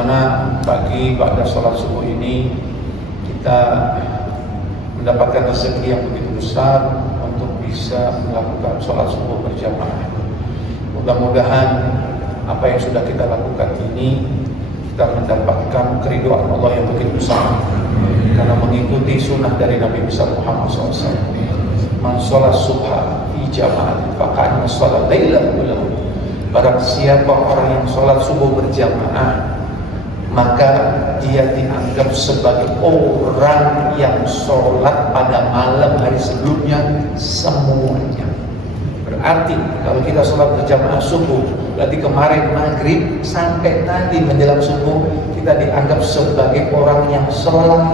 mana pagi pada sholat subuh ini kita mendapatkan rezeki yang begitu besar untuk bisa melakukan sholat subuh berjamaah. Mudah-mudahan apa yang sudah kita lakukan ini kita mendapatkan keridhaan Allah yang begitu besar karena mengikuti sunnah dari Nabi besar Muhammad SAW. Man sholat subha fi jamaah faqad sholat lailah kullahu. Barang siapa orang yang sholat subuh berjamaah, maka dia dianggap sebagai orang yang sholat pada malam hari sebelumnya semuanya. Berarti kalau kita sholat berjamaah subuh, berarti kemarin maghrib sampai tadi menjelang subuh kita dianggap sebagai orang yang sholat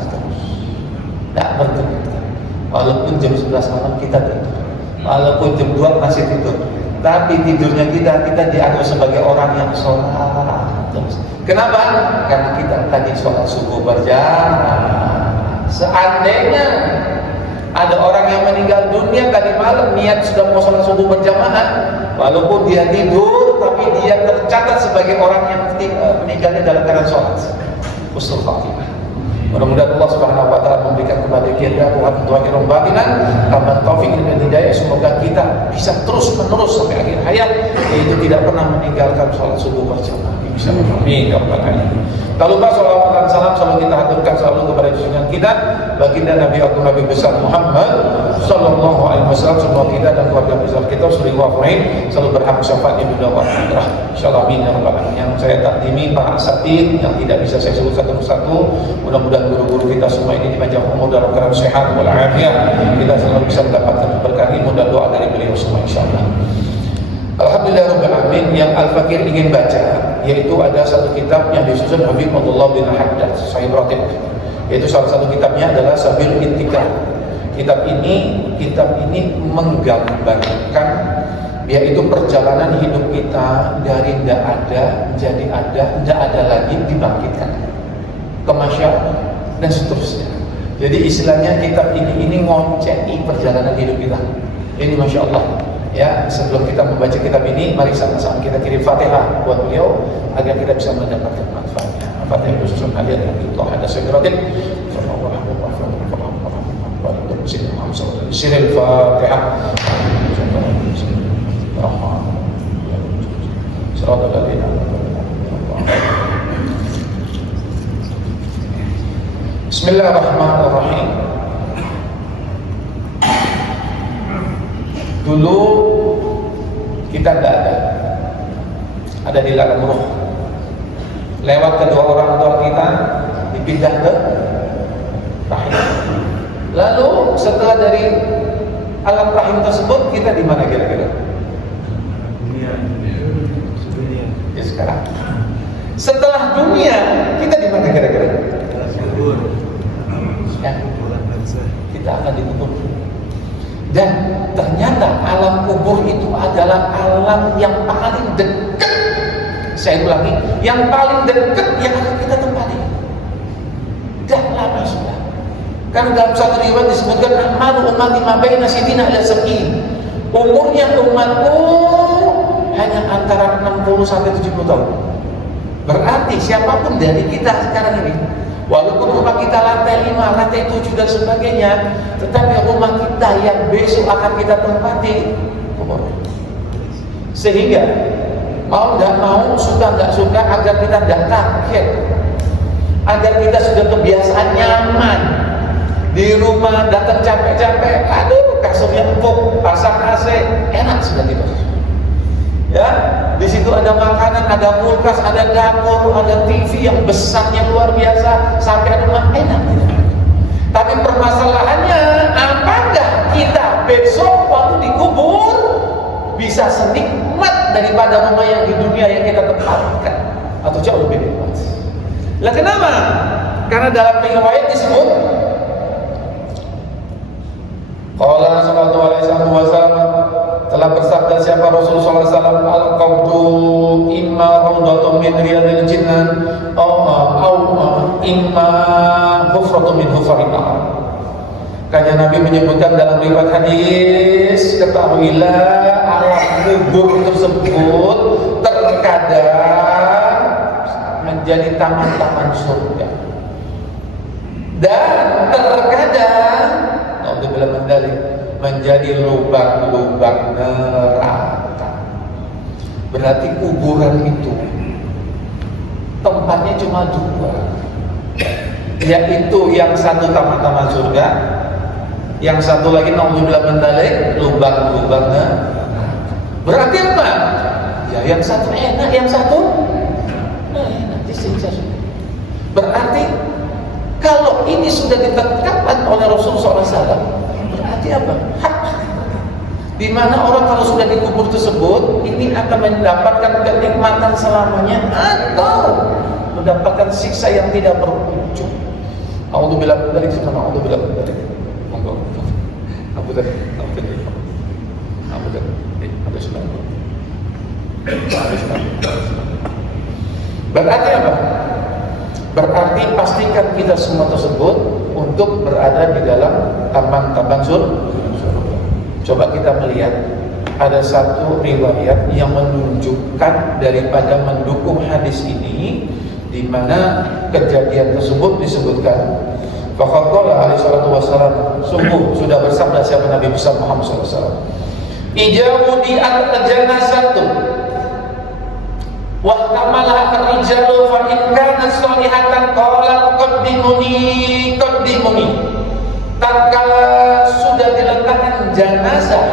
terus, tidak berhenti. Walaupun jam 11 malam kita tidur, walaupun jam 2 masih tidur, tapi tidurnya kita dianggap sebagai orang yang sholat terus. Kenapa? Karena kita tadi sholat subuh berjamaah. Seandainya ada orang yang meninggal dunia tadi malam niat sudah mau sholat subuh berjamaah, walaupun dia tidur, tapi dia tercatat sebagai orang yang meninggalnya dalam keadaan sholat. Husnul khatimah. Mudah-mudahan Allah Subhanahu wa taala memberikan kepada kita zahirun batinan tambah taufik dan hidayah. Semoga kita bisa terus-menerus sampai akhir hayat, yaitu tidak pernah meninggalkan sholat subuh berjamaah. Insyaallah. Amin ya rabbal alamin. Tak lupa salawat dan salam selalu kita haturkan selalu kepada junjungan kita baginda Nabi Agung Nabi besar Muhammad sallallahu alaihi wasallam. Semoga kita dan keluarga besar kita selalu wafai, selalu berhak syafaat di dunia wal akhirah. Insyaallah amin ya rabbal alamin. Yang saya takdimi para asatidz yang tidak bisa saya sebut satu persatu, mudah-mudahan guru-guru kita semua ini dipanjang umur dalam keadaan sehat wal afiat. Kita selalu bisa mendapatkan berkah ilmu dan doa dari beliau semua insyaallah. Alhamdulillah rabbil alamin. Yang Al-Fakir ingin baca yaitu ada satu kitab yang disusun Habib Abdullah bin Haddad Sahib Ratib, yaitu salah satu kitabnya adalah Sabil Intikal. Kitab ini menggambarkan yaitu perjalanan hidup kita dari tidak ada jadi ada, tidak ada lagi dibangkitkan ke masyarakat dan seterusnya. Jadi istilahnya kitab ini ngoncei perjalanan hidup kita. Ini Masya Allah. Ya, sebelum kita membaca kitab ini, mari sama-sama kita kirim Fatihah buat beliau agar kita bisa mendapatkan manfaatnya. Fatihah khusus hadiah dari Allah ada segeratin. Siril Fatihah. Bismillahirrahmanirrahim. Dulu kita tidak ada di alam roh. Lewat kedua orang tua kita dipindah ke rahim. Lalu setelah dari alam rahim tersebut kita di mana kira-kira? Dunia. Ya sekarang. Setelah dunia kita di mana kira-kira? Kubur. Ya. Kita akan dikubur. Dan ternyata alam kubur itu adalah alam yang paling dekat. Saya ulangi, yang paling dekat yang akan kita tempati. Dah lama sudah. Karena dalam satu riwayat disebutkan amalu ummati ma baina sitina ila sab'in. Umurnya umatku hanya antara 60 sampai 70 tahun. Berarti siapapun dari kita sekarang ini, walaupun rumah kita lantai 5, lantai 7 dan sebagainya, tetapi rumah kita yang besok akan kita tempati kubur. Sehingga mau tidak mau, suka tidak suka, agar kita tidak kaget, agar kita sudah kebiasaan nyaman di rumah, datang capek-capek, aduh kasurnya empuk, pasang AC, enak sudah tidur. Ya, di situ ada makanan, ada kulkas, ada dapur, ada TV yang besarnya luar biasa, sampai rumah enak. Tapi permasalahannya, apakah kita besok waktu dikubur bisa senikmat daripada rumah yang di dunia yang kita tempatkan, atau jauh lebih nikmat? Lah kenapa? Karena dalam riwayat disebut qala sallallahu alaihi wasallam, telah bersabda siapa Rasulullah SAW, al-qawdu imma rawdatun min riyadil jinnan imma hufratun min hufratin nar. Karena Nabi menyebutkan dalam riwayat hadis, ketahuilah alam kubur tersebut terkadang menjadi taman-taman surga. Dan terkadang naudzubillah mendalik menjadi lubang-lubang neraka. Berarti kuburan itu tempatnya cuma dua, yaitu yang satu taman-taman surga, yang satu lagi naudzubillah mendalik lubang-lubang neraka. Berarti apa? Ya yang satu enak, yang satu enak, disiksa. Berarti kalau ini sudah ditetapkan oleh Rasulullah SAW, berarti apa? Hak. Di mana orang kalau sudah dikubur tersebut, ini akan mendapatkan kenikmatan selamanya atau mendapatkan siksa yang tidak berujung. A'udzubillah dari sana, a'udzubillah dari. Monggo. Abu dari. Berarti apa? Berarti pastikan kita semua tersebut untuk berada di dalam taman-taman surga. Coba kita melihat ada satu riwayat yang menunjukkan daripada mendukung hadis ini, di mana kejadian tersebut disebutkan. Faqala alaihi salatu wasallam, sungguh sudah bersabda siapa Nabi besar Muhammad sallallahu alaihi wasallam, ijabu di al-janazatu wa tamalah ar-rijalu fa in kana salihatan qala qaddimuni. Tatkala sudah diletakkan jenazah,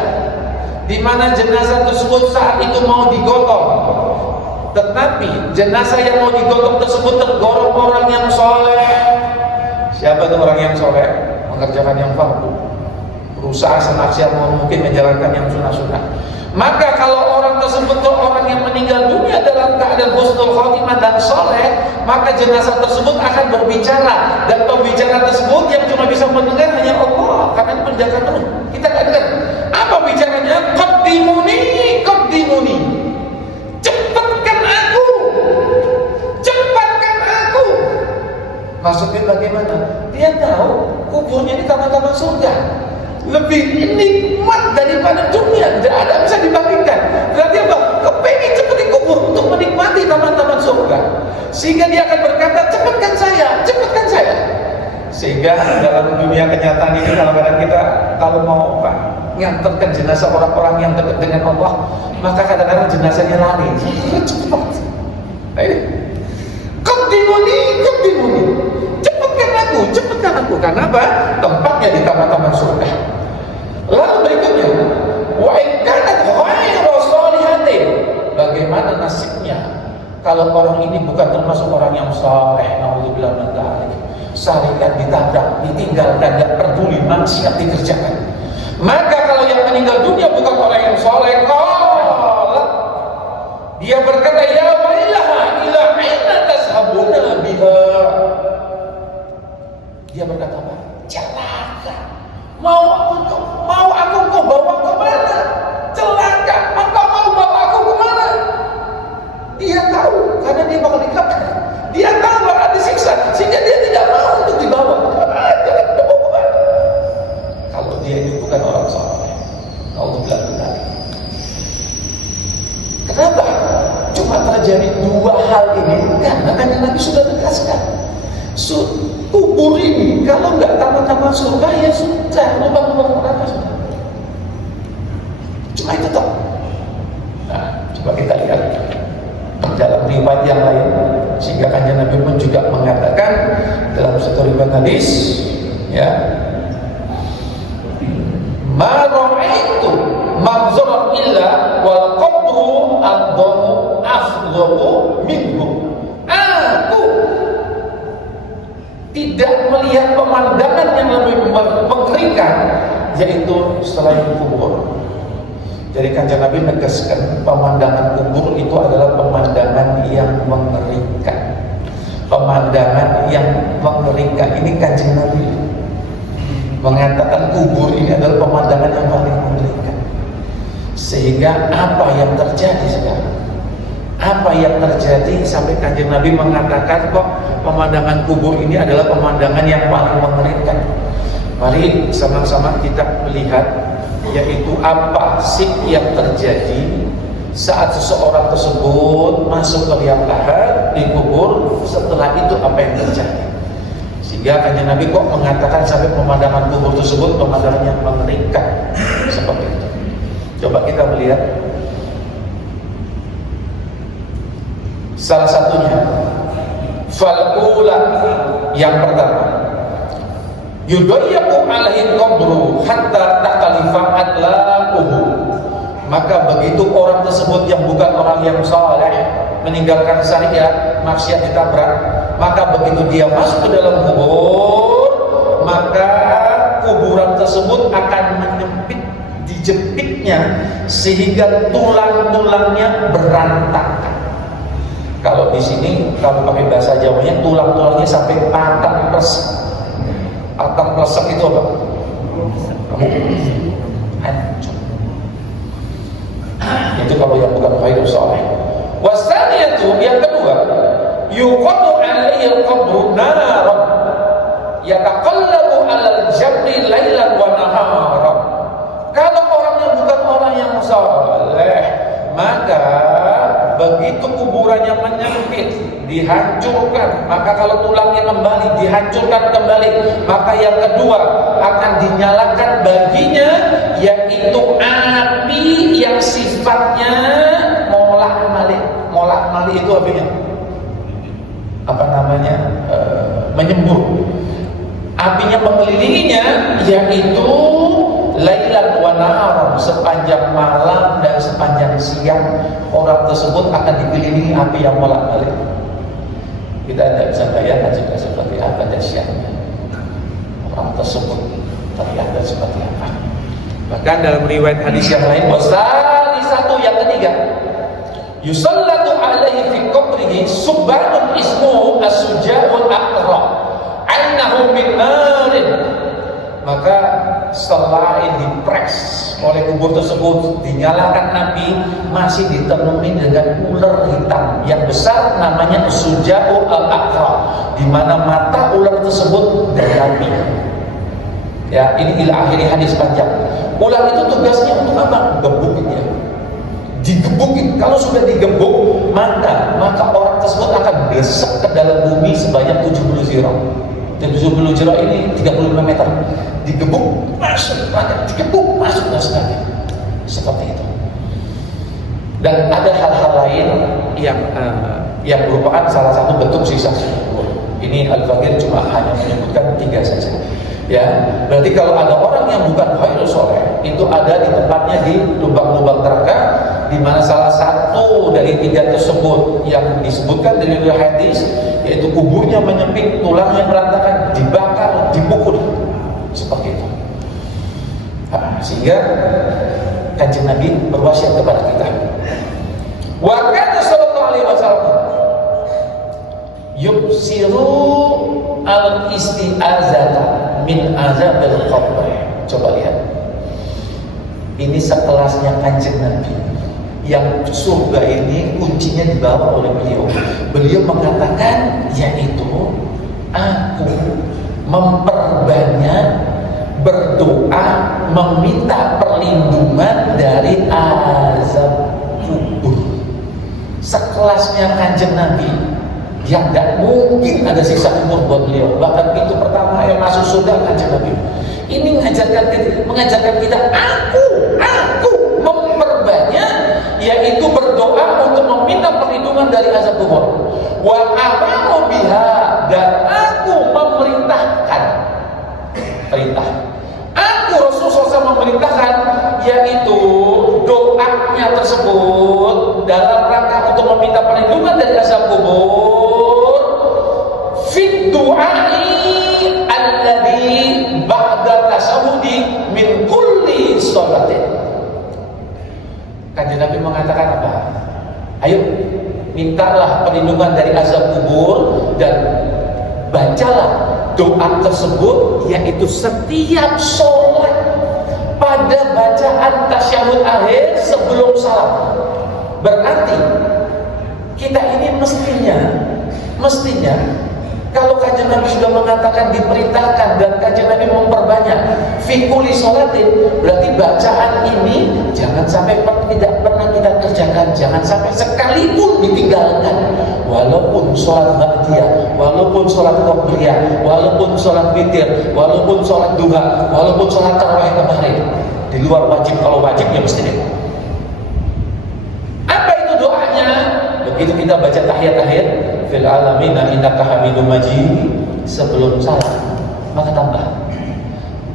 di mana jenazah tersebut saat itu mau digotong, tetapi jenazah yang mau digotong tersebut tergolong orang yang soleh. Siapa itu orang yang soleh? Mengerjakan yang fardu, berusaha semaksimal mungkin menjalankan yang sunnah-sunnah. Maka kalau orang tersebut orang yang meninggal dunia dalam keadaan husnul khotimah dan soleh, maka jenazah tersebut akan berbicara, dan pembicara tersebut yang cuma bisa mendengar hanya Allah, karena ini penjaga terus. Kita nggak dengar. Apa bicaranya? Qaddimuni, qaddimuni. Cepatkan aku, cepatkan aku. Maksudnya bagaimana? Dia tahu kuburnya di taman-taman surga lebih nikmat daripada dunia, tidak ada bisa dibandingkan. Berarti apa? Kepengin cepat dikubur untuk menikmati taman-taman surga, sehingga dia akan berkata, cepatkan saya, cepatkan saya. Sehingga dalam dunia kenyataan ini kadang-kadang kita kalau mau ngantarkan jenazah orang-orang yang dekat dengan Allah, maka kadang-kadang jenazahnya lari. Cepat. Qaddimuni, qaddimuni. Cepatkan aku. Karena apa? Tempatnya di taman-taman surga. Lalu berikutnya, wa in kanat ghairu shalihatin. Bagaimana nasibnya kalau orang ini bukan termasuk orang yang saleh? Naudzubillah min dzalik. Syariat ditabrak, ditinggalkan, tidak peduli, maksiat dikerjakan. Maka kalau yang meninggal dunia bukan orang yang saleh, dia berkata, ya wailaha ila aina tashabuna biha. Dia berkata apa? Celaka. Mau aku kau bawa ke mana? Celaka. Engkau mau bawa aku ke mana? Dia tahu karena dia bakal dikabur. Dia tahu bakal disiksa, sehingga dia tidak mau untuk dibawa. Kalau dia ini bukan orang saleh, Allah bilang. Kenapa? Cuma terjadi dua hal ini karena Nabi sudah tegaskan. Kubur ini kalau nggak taman-taman surga ya sudah, lubang-lubang neraka sudah. Cuma itu toh. Nah, coba kita lihat dalam riwayat yang lain, sehingga Kanjeng Nabi pun juga mengatakan dalam satu riwayat hadis, ya, ma ra'aitu manzuran illa wal qabru adhamu afdhamu minhu. Aku tidak melihat pemandangan yang lebih mengerikan, yaitu selain kubur. Jadi Kanjeng Nabi menegaskan pemandangan kubur itu adalah pemandangan yang mengerikan. Pemandangan yang mengerikan ini Kanjeng Nabi mengatakan kubur ini adalah pemandangan yang paling mengerikan. Sehingga apa yang terjadi sekarang? Apa yang terjadi sampai Kanjeng Nabi mengatakan kok pemandangan kubur ini adalah pemandangan yang paling mengerikan? Mari sama-sama kita melihat, yaitu apa sih yang terjadi saat seseorang tersebut masuk ke liang lahat, dikubur kubur, setelah itu apa yang terjadi. Sehingga Kanjeng Nabi kok mengatakan sampai pemandangan kubur tersebut pemandangan yang mengerikan seperti itu. Coba kita melihat salah satunya fal'ula, yang pertama yudayyaku alaihi qabru hatta takalifa adla'uhu. Maka begitu orang tersebut yang bukan orang yang saleh meninggalkan syariat, maksiat ditabrak, maka begitu dia masuk ke dalam kubur, maka kuburan tersebut akan menyempit, dijepitnya sehingga tulang-tulangnya berantakan. Kalau di sini, kalau pakai bahasa Jawanya, tulang-tulangnya sampai patah plesek. Patah plesek itu apa? Hancur. Itu kalau yang bukan khairul saleh. Wasaniyatu, yang kedua, yuqadu alaihi al-qabru naran yataqallabu 'alal jabri lailan wa naharan. Kalau orang yang bukan orang yang saleh, maka begitu kuburannya menyempit, dihancurkan, maka kalau tulangnya kembali, dihancurkan kembali, maka yang kedua akan dinyalakan baginya, yaitu api yang sifatnya molak-malik. Molak-malik itu apinya apa namanya? Menyembur. Apinya mengelilinginya, yaitu lailan wa naharan, sepanjang malam dan sepanjang siang orang tersebut akan dikelilingi api yang molak-malik. Kita tidak bisa bayangkan juga seperti apa dahsyatnya orang tersebut terlihat seperti apa. Bahkan dalam riwayat hadis yang lain, wasali satu, yang ketiga, yusallatu alaihi fi qabrihi subhanun ismuhu as-suja'ul aqra annahu min narin. Maka selain dipres oleh kubur tersebut, dinyalakan api, masih ditemui dengan ular hitam yang besar, namanya Suja'u al-Aqra, di mana mata ular tersebut berapi. Ya, ini ila akhiri hadis panjang. Ular itu tugasnya untuk apa? Gebukin ya. Digebukin. Kalau sudah digebuk, maka orang tersebut akan besar ke dalam bumi sebanyak 70 zirah. 70 zirah ini 35 meter. Digebuk, masuk, digebuk, masuk, dan sebagainya. Seperti itu. Dan ada hal-hal lain yang merupakan salah satu bentuk siksa kubur. Ini Al-Fakir cuma hanya menyebutkan 3 saja. Ya, berarti kalau ada orang yang bukan khairul saleh, itu ada di tempatnya di lubang-lubang neraka, di mana salah satu dari 3 tersebut yang disebutkan dari hadis, yaitu kuburnya menyempit, tulangnya berantakan, dibakar, dipukul. Seperti itu. Sehingga Kanjeng Nabi berwasiat kepada kita. Wa kana sallallahu alaihi wasallam yubsiru al-isti'azata min azabil qabr. Coba lihat. Ini sekelasnya Kanjeng Nabi, yang surga ini kuncinya dibawa oleh beliau. Beliau mengatakan, yaitu aku memperbanyak berdoa meminta perlindungan dari azab kubur. Sekelasnya Kanjeng Nabi yang tidak mungkin ada siksa kubur buat beliau. Bahkan pintu pertama yang masuk surga Kanjeng Nabi. Ini mengajarkan kita aku memperbanyak, yaitu berdoa untuk meminta perlindungan dari azab kubur. Wa amaru biha, dan aku memerintahkan, aku Rasulullah SAW memerintahkan, yaitu doanya tersebut dalam rangka untuk meminta perlindungan dari azab kubur, fit du'ai alladhi ba'da tasawudi min kulli sholatin. Kanjeng Nabi mengatakan apa? Ayo, mintalah perlindungan dari azab kubur dan bacalah doa tersebut, yaitu setiap sholat pada bacaan tasyahud akhir sebelum salam. Berarti kita ini mestinya kalau Kanjeng Nabi sudah mengatakan diperintahkan dan Kanjeng Nabi memperbanyak fi kulli sholatin, berarti bacaan ini jangan sampai tidak pernah kita kita kerjakan, jangan sampai sekalipun ditinggalkan. Walaupun sholat ba'diyah, walaupun sholat qobliyah, walaupun sholat witir, walaupun sholat duha, walaupun sholat tarawih kemarin, di luar wajib. Kalau wajib ya mesti deh. Apa itu doanya? Begitu kita baca tahiyat fil alamina innaka hamidum majid, sebelum salam maka tambah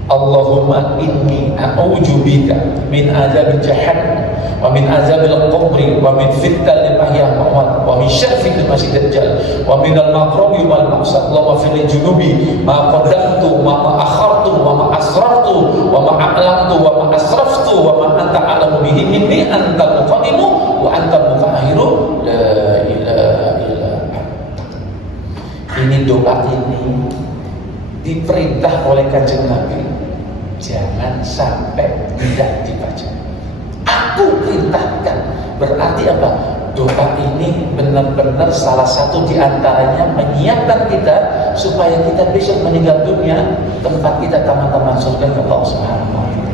Allahumma inni a'udzubika min azabil jahannam wa min azabil qabri wa min fitnatil mahya wal mamat wa min syarri fitnatil masih dajjal wa min al-maghribi wal maqsad. Allahumma fil junubi ma qaddamtu wa ma akhartu wa ma asrartu wa ma a'lantu wa ma asraftu wa ma anta a'lamu bihi minni anta muqaddimu wa anta muakhiru la ilaha illa anta. Ini doa ini diperintah oleh Kanjeng Nabi, jangan sampai tidak dibaca. Aku perintahkan. Berarti apa? Doa ini benar-benar salah satu diantaranya menyiapkan kita supaya kita besok meninggal dunia tempat kita taman-taman surga Allah Subhanahu wa taala.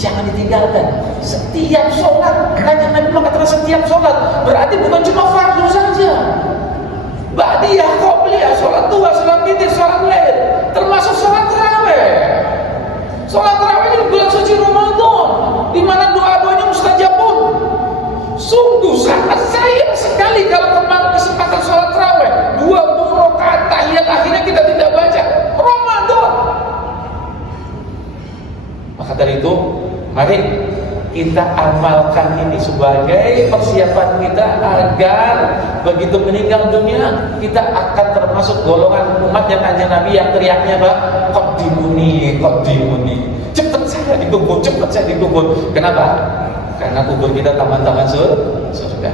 Jangan ditinggalkan. Setiap sholat, Kanjeng Nabi mengatakan setiap sholat, berarti bukan cuma fardu saja. Ba'diyah, qobliyah, sholat duha, sholat witir, sholat lail, termasuk sholat tarawih. Sholat tarawih ini bulan suci Ramadan, di mana doa-doanya mustajabun. Sungguh sangat sayang sekali kalau kemarin kesempatan sholat tarawih 20 rakaat tahiyat akhirnya kita tidak baca Ramadan. Maka dari itu, mari kita amalkan ini sebagai persiapan kita agar begitu meninggal dunia kita akan termasuk golongan umatnya Kanjeng Nabi yang teriaknya Pak, qaddimuni, qaddimuni. Cepat saya dikubur. Kenapa? Karena kubur kita taman-taman surga.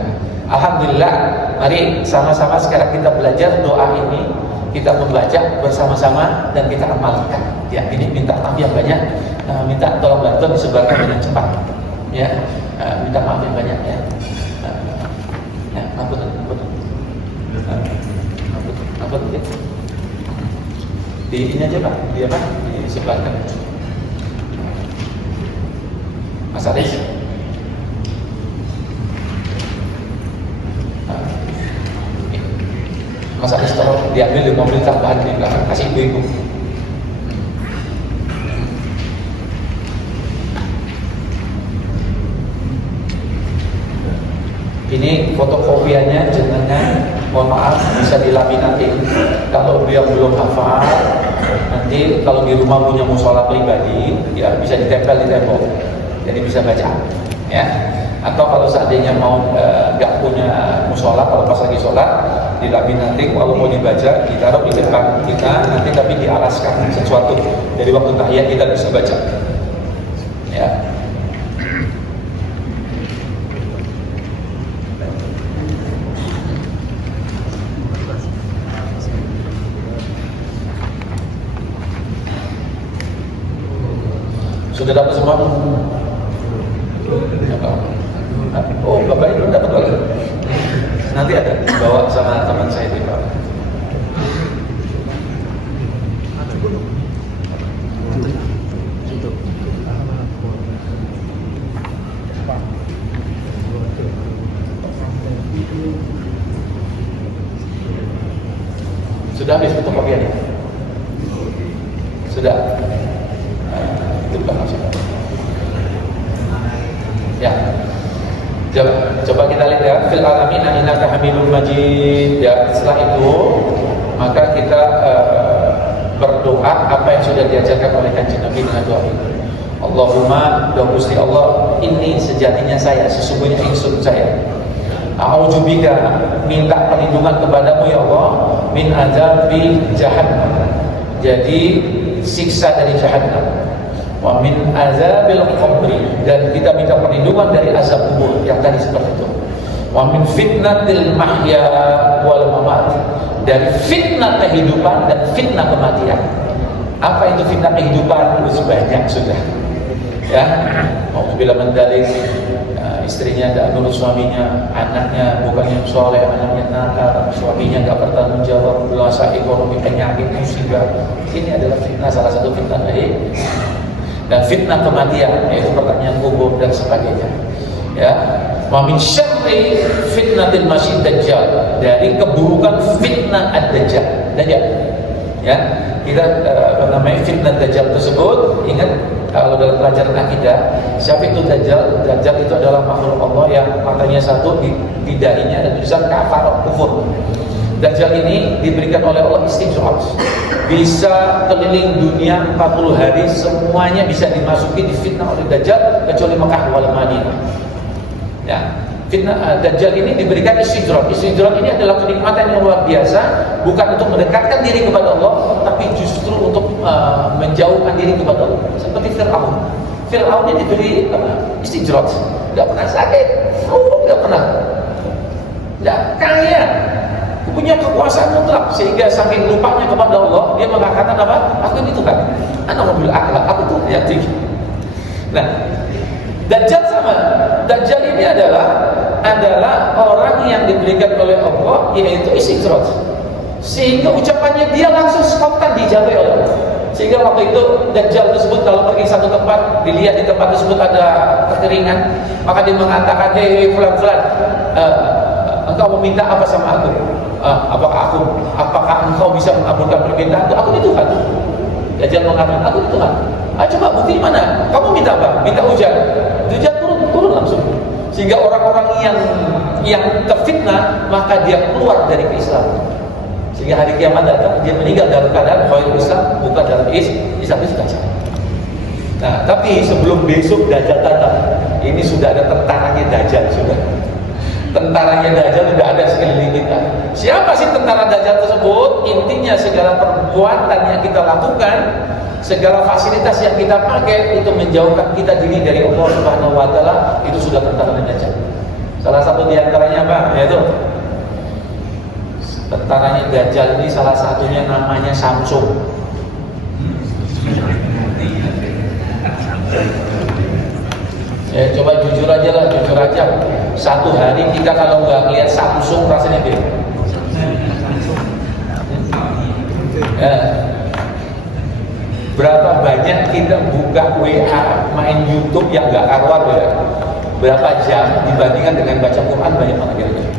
Alhamdulillah, mari sama-sama sekarang kita belajar doa ini, kita membaca bersama-sama dan kita amalkan. Ya, ini minta maaf yang banyak, minta tolong bantuan disebarkan dengan cepat. Ya, minta maaf yang banyak ya. Ampun ya. Di ini aja Pak, di apa? Disebarkan. Mas Aris. Mas Aris tolong diambil di mobil tambahan di belakang, kasih ibu-ibu. Ini fotokopiannya jenengan, mohon maaf bisa dilaminatin. Kalau yang belum hafal, nanti kalau di rumah punya musola pribadi, ya bisa ditempel di tembok, jadi bisa baca, ya. Atau kalau seandainya mau nggak punya musola, kalau pas lagi sholat dilaminatin, kalau mau dibaca ditaruh di depan kita, nanti tapi dialaskan sesuatu dari waktu tahiyat kita bisa baca, ya. Sudah dapat semua? Oh, Bapak ini belum dapat lagi. Nanti ada bawa sama teman saya di bawah. Sudah habis fotokopiannya? Sudah. Ya, coba kita lihat ya, fil alamin innaka hamidum majid. Ya, setelah itu maka kita berdoa apa yang sudah diajarkan oleh Kanjeng Nabi dengan doa ini. Allahumma, ya Gusti Allah, ini sejatinya saya, sesungguhnya ingsun saya. A'udzubika, minta perlindungan kepadamu ya Allah, min azabil jahannam. Jadi siksa dari jahannam. Wa min azabil qabri, dan kita minta perlindungan dari azab kubur yang tadi seperti itu. Wa min fitnatil mahya wal mamat, dari fitnah kehidupan dan fitnah kematian. Apa itu fitnah kehidupan? Banyak sudah. Ya, bila mendalik istrinya tidak nurut suaminya, anaknya bukan yang soleh, anaknya nakal, suaminya nggak bertanggung jawab, luasa ekonomi, penyakit, musibah. Ini adalah fitnah, salah satu fitnah dari dan fitnah kematian, yaitu pertanyaan kubur dan sebagainya. Ya, wa min syarri fitnatil masih dajjal, dari keburukan fitnah ad-dajjal. Dajjal. Ya, kita namanya fitnah dajjal tersebut, ingat kalau dalam pelajaran akidah, siapa itu dajjal? Dajjal itu adalah makhluk Allah yang matanya satu, di dahinya ada tulisan kafar, kufur. Dajjal ini diberikan oleh Allah istijraj, bisa keliling dunia 40 hari, semuanya bisa dimasuki, difitnah oleh Dajjal kecuali Mekah wal Madinah. Ya, fitnah Dajjal ini diberikan istijraj. Istijraj ini adalah kenikmatan yang luar biasa, bukan untuk mendekatkan diri kepada Allah, tapi justru untuk menjauhkan diri kepada Allah. Seperti Fir'aun. Fir'aun ini diberi istijraj, nggak pernah sakit, nggak pernah, nggak kaya, punya kekuasaan mutlak, sehingga saking lupanya kepada Allah, dia mengatakan apa? Aku ini Tuhan, anak mobil akhlak, aku Tuhan yang tinggi. Nah, Dajjal sama. Dajjal ini adalah orang yang diberikan oleh Allah, yaitu istijraj, sehingga ucapannya dia langsung spontan dijawab oleh Allah. Sehingga waktu itu Dajjal tersebut kalau pergi satu tempat, dilihat di tempat tersebut ada kekeringan, maka dia mengatakan, hei fulan, engkau meminta apa sama aku? Apakah engkau bisa mengabulkan permintaanku? Aku ini Tuhan. Dajjal mengatakan, aku ini Tuhan. Coba bukti mana? Kamu minta apa? Minta hujan. Hujan turun langsung. Sehingga orang-orang yang terfitnah, maka dia keluar dari keislaman. Sehingga hari kiamat datang, dia meninggal dalam keadaan khairul Islam, bukan dalam Islam itu Dajjal. Nah, tapi sebelum besok Dajjal datang, ini sudah ada tentaranya Dajjal sudah. Tentaranya Dajjal tidak ada sekeliling kita. Siapa sih tentara Dajjal tersebut? Intinya segala perbuatan yang kita lakukan, segala fasilitas yang kita pakai itu menjauhkan kita diri dari Allah Subhanahu wa taala, itu sudah tentara Dajjal. Salah satu di antaranya apa? Yaitu tentaranya Dajjal ini salah satunya namanya Samsung. Coba jujur aja. Satu hari kita kalau nggak lihat Samsung rasanya beda. Berapa banyak kita buka WA, main YouTube yang nggak karuan ya? Berapa jam dibandingkan dengan baca Quran, banyak banget kira-kira.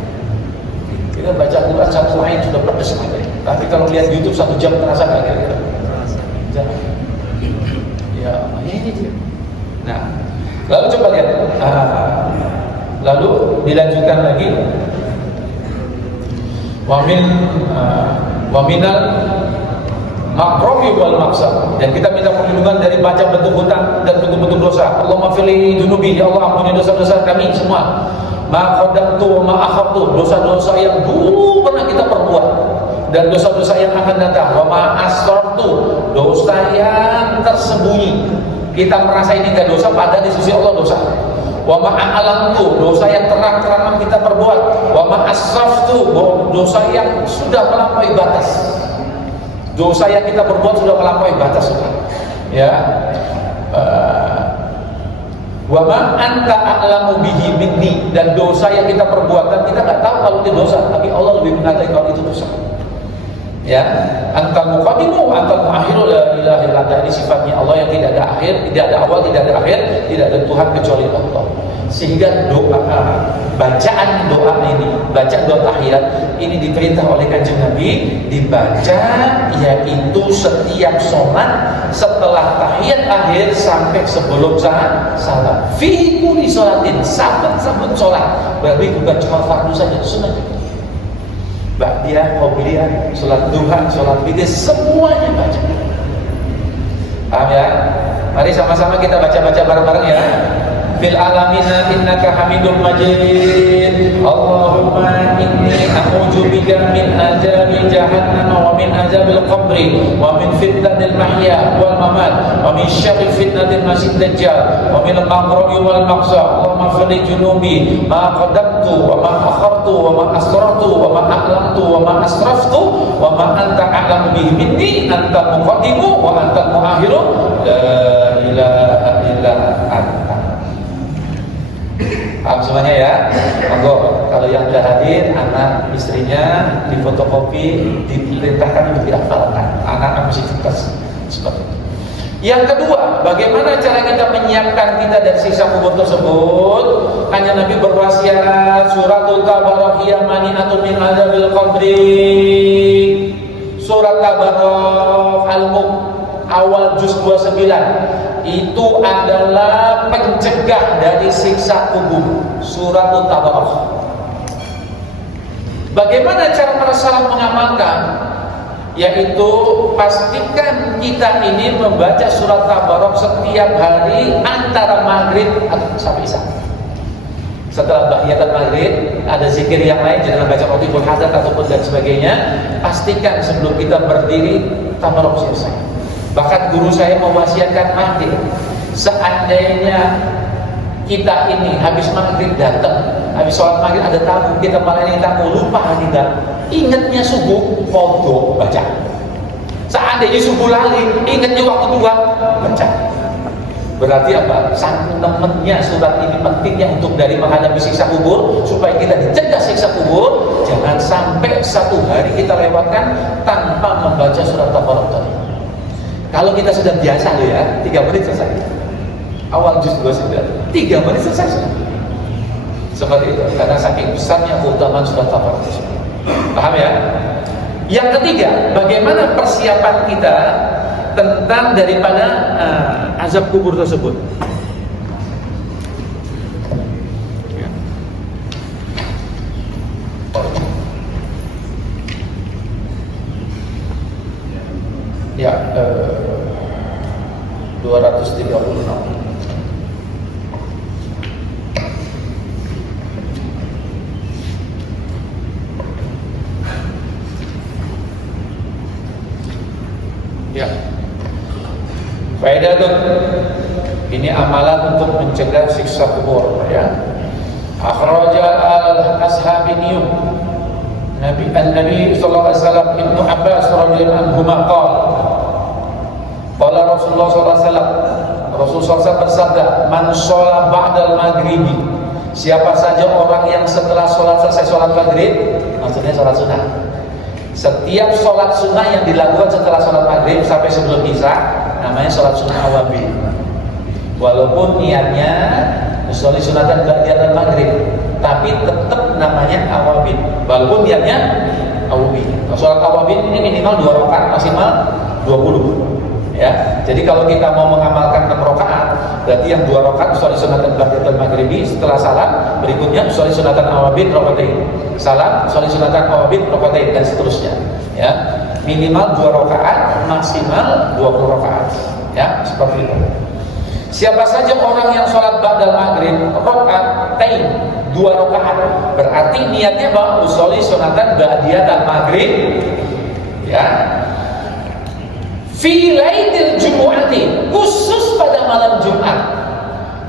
Kita baca Quran satu ayat sudah pedes gitu. Tapi kalau lihat YouTube 1 jam terasa nggak kira-kira? Ya, ini dia. Nah, lalu coba lihat. Lalu dilanjutkan lagi. Wa minal makrofi wal maksad, dan kita minta perlindungan dari baca bentuk hutang dan bentuk-bentuk dosa. Allahumma fili dunubi, ya Allah ampuni dosa-dosa kami semua. Ma qaddamtu wa ma akhartu, dosa-dosa yang dulu pernah kita perbuat dan dosa-dosa yang akan datang. Wa ma asrartu, dosa yang tersembunyi. Kita merasa ini enggak dosa, padahal di sisi Allah dosa. Wa ma a'lamtu, dosa yang terang-terangan kita perbuat. Wa ma asraftu, dosa yang sudah melampaui batas. Dosa yang kita perbuat sudah melampaui batas sudah. Ya. Wa ma anta a'lamu bihi minni, dan dosa yang kita perbuat dan kita enggak tahu kalau itu dosa, tapi Allah lebih mengetahui kalau itu dosa. Ya, antal muqaddimu wa antal muakhiru, la ilaha illa anta, ini sifatnya Allah yang tidak ada akhir, tidak ada awal, tidak ada akhir, tidak ada Tuhan kecuali Allah. Sehingga bacaan doa ini, bacaan doa tahiyat ini diperintah oleh Kanjeng Nabi dibaca, yaitu setiap sholat setelah tahiyat akhir sampai sebelum salam. Fi kulli sholatin, saben-saben sholat. Berarti bukan cuma fardu saja, sunnah. Ba'diyah, qobliyah, sholat duha, sholat witir, semuanya baca. Paham ya? Mari sama-sama kita baca-baca bareng-bareng ya. Fil alamina innaka hamidum majid. Allahumma inni a'udzu bika min azabi jahannam wa min azabil qabri wa min fitnatil mahya wal mamat wa min syarri fitnatil masih dajjal wa min al-maghribi wal maqsa. Allahumma fili junubi ma qaddamtu wa ma akhartu wa ma asrartu wa ma a'lamtu wa ma asraftu wa ma anta a'lamu bihi minni, anta muqaddimu wa anta muakhiru, la ilaha illa anta. Paham semuanya ya? Monggo, kalau yang sudah hadir, anak istrinya difotokopi, diperintahkan untuk dihafalkan. Anak-anak mesti cerdas seperti itu. Yang kedua, bagaimana cara kita menyiapkan kita dari siksa kubur tersebut? Hanya Nabi berwasiat, suratul Tabarok hiya mani'atun min adzabil qabri. Surat Tabarok Al-Mulk awal juz 29 itu adalah pencegah dari siksa kubur. Suratul Tabarok. Bagaimana cara para salaf mengamalkan? Yaitu pastikan kita ini membaca surat Tabarok setiap hari antara maghrib sampai isya. Setelah bahiyatan maghrib ada zikir yang lain, jangan baca Qutibul Hadat ataupun dan sebagainya. Pastikan sebelum kita berdiri Tabarok selesai. Bahkan guru saya mewasiatkan nanti seandainya kita ini habis maghrib datang, habis sholat maghrib ada tamu, kita melayani tamu, lupa kita, ingatnya subuh, podo baca. Seandainya subuh lali, ingatnya waktu tua, baca. Berarti apa? Saking temennya surat ini pentingnya untuk dari menghadapi siksa kubur, supaya kita dicegah siksa kubur. Jangan sampai satu hari kita lewatkan tanpa membaca surat Tabarok tadi. Kalau kita sudah biasa loh ya, 3 menit selesai. Awal juz 29, 3 menit selesai. Seperti itu, karena saking besarnya keutamaan surat Tabarok. Paham ya? Yang ketiga, bagaimana persiapan kita tentang daripada azab kubur tersebut? Ya, 236. Ya. Faedatun, ini amalan untuk mencegah siksa kubur ya. Akhraja al-Ashabini Nabi sallallahu alaihi wasallam Ibnu Abbas radhiyallahu anhu qala qala Rasulullah sallallahu alaihi wasallam, Rasulullah SAW bersabda, man sholat ba'dal maghribi, siapa saja orang yang setelah selesai sholat maghrib, maksudnya sholat sunnah. Setiap sholat sunnah yang dilakukan setelah sholat maghrib sampai sebelum isya namanya sholat sunnah awabin. Walaupun niatnya sholat sunatan ba'dal maghrib, tapi tetap namanya awabin. Walaupun niatnya awabin. Sholat awabin ini minimal 2 rakaat, maksimal 20. Ya, jadi kalau kita mau mengamalkan 6 rakaat, berarti yang 2 rakaat sholat sunatan ba'dal maghribi, setelah salam berikutnya sholat sunatan awabin rakaatain, salam sholat sunatan awabin rakaatain, dan seterusnya. Ya, minimal 2 rakaat, maksimal 20 rakaat. Ya, seperti itu. Siapa saja orang yang sholat ba'dal maghrib rakaatain, 2 rakaat, berarti niatnya bahwa usolli sunatan ba'diyatan maghrib. Ya. Fi lailil jumu'ati, khusus pada malam Jumat.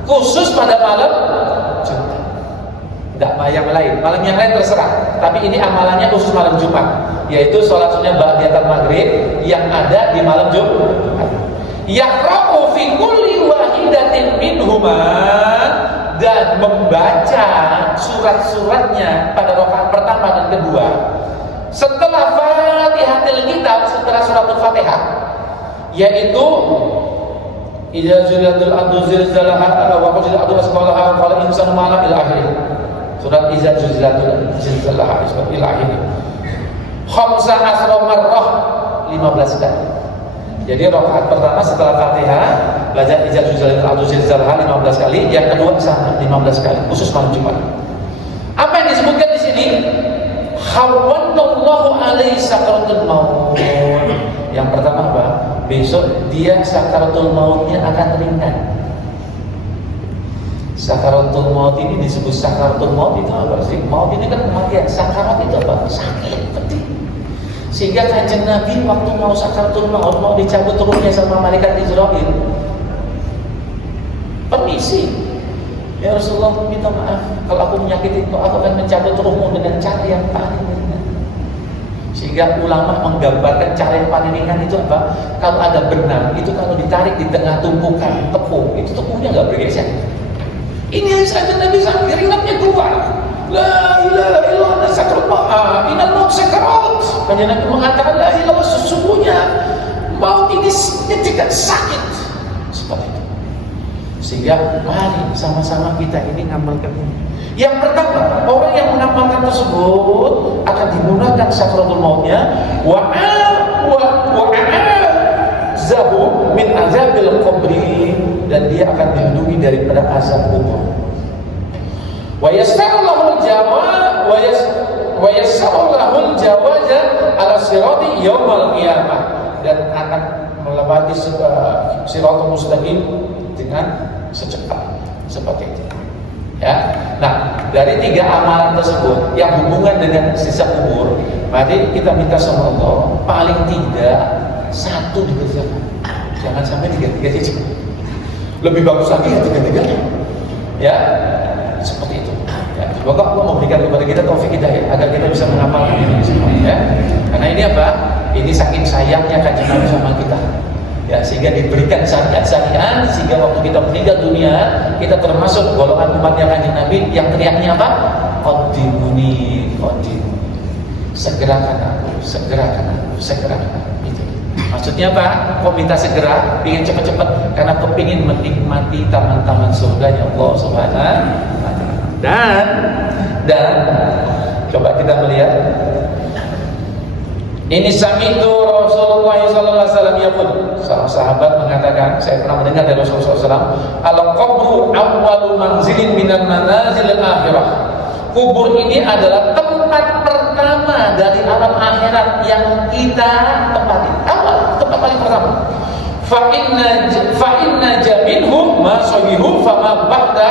Khusus pada malam Jumat. Enggak yang lain, malam yang lain terserah. Tapi ini amalannya khusus malam Jumat, yaitu sholat sunnah ba'diyatan maghrib yang ada di malam Jumat. Yaqra'u fi kulli wahidatin minhuma, dan membaca surat-suratnya pada rakaat pertama dan kedua setelah Fatihatul Kitab, setelah suratul Fatihah, yaitu idza zulatul ardu zilzalaha wa qul a'udzu asqalaha qala insanu ma ila akhir. Surat idza zulatul zilzalaha ila akhir. Khamsa asra marrah, 15 kali. Jadi rakaat pertama setelah Fatihah baca idza zulatul ardu zilzalaha 15 kali, yang kedua sama 15 kali, khusus malam Jumat. Apa yang disebutkan di sini? Khawwanallahu alaihi sakaratul maut. Yang pertama apa? Besok dia sakaratul mautnya akan ringan. Sakaratul maut ini disebut sakaratul maut itu apa sih? Maut ini kan kematian. Sakarat itu apa? Sakit, pedih. Sehingga Kanjeng Nabi waktu mau sakaratul maut, mau dicabut ruhnya sama malaikat Israil, permisi, ya Rasulullah, minta maaf kalau aku menyakiti itu, aku akan mencabut ruhmu dengan cara yang paling ringan. Sehingga ulama menggambarkan cara yang paling ringan itu apa? Kalau ada benang, itu kalau ditarik di tengah tumpukan tepung, itu tepungnya nggak bergeser. Ini saja Nabi sampai keringatnya keluar. La ilaha illallah sakaratul maut, inal maut sakarat. Kanjeng Nabi mengatakan la ilaha, sesungguhnya maut ini tidak sakit. Seperti itu. Sehingga mari sama-sama kita ini ngamalkan ini. Yang pertama, orang yang mengamalkan tersebut akan dimudahkan sakratul mautnya zabu min azabil qabri, dan dia akan dilindungi daripada azab kubur. Wa yassarallahu jawaza ala sirati yaumal qiyamah, dan akan melewati siratal mustaqim dengan secepat seperti itu. Ya. Nah, dari 3 amalan tersebut yang hubungan dengan sisa kubur, mari kita minta sama Allah paling tidak 1 dikerjakan. Jangan sampai 3-3 saja. Lebih bagus lagi ya 3-3. Ya, seperti itu. Ya, semoga Allah memberikan kepada kita taufik hidayah agar kita bisa mengamalkan ini semua. Ya. Karena ini apa? Ini saking sayangnya Kanjeng Nabi sama kita. Ya, sehingga diberikan syariat-syariat sehingga waktu kita meninggal dunia kita termasuk golongan umatnya Kanjeng Nabi yang teriaknya apa? Qaddimuni, qaddimuni. Segerakan aku, segerakan aku, segerakan aku. Itu. Maksudnya apa? Kok minta segera? Ingin cepat-cepat karena kepingin menikmati taman-taman surganya Allah Subhanahu wa Ta'ala. Dan coba kita melihat ini sami'tu Rasulullah sallallahu alaihi wasallam yaqul. Salah sahabat mengatakan, saya pernah mendengar dari Rasulullah SAW, al-qabru awwalu manzilin minan manazilil akhirah. Kubur ini adalah tempat pertama dari alam akhirat yang kita tempati. Awal, tempat paling pertama. Fa inna jaminhum ma sahihu fama ba'da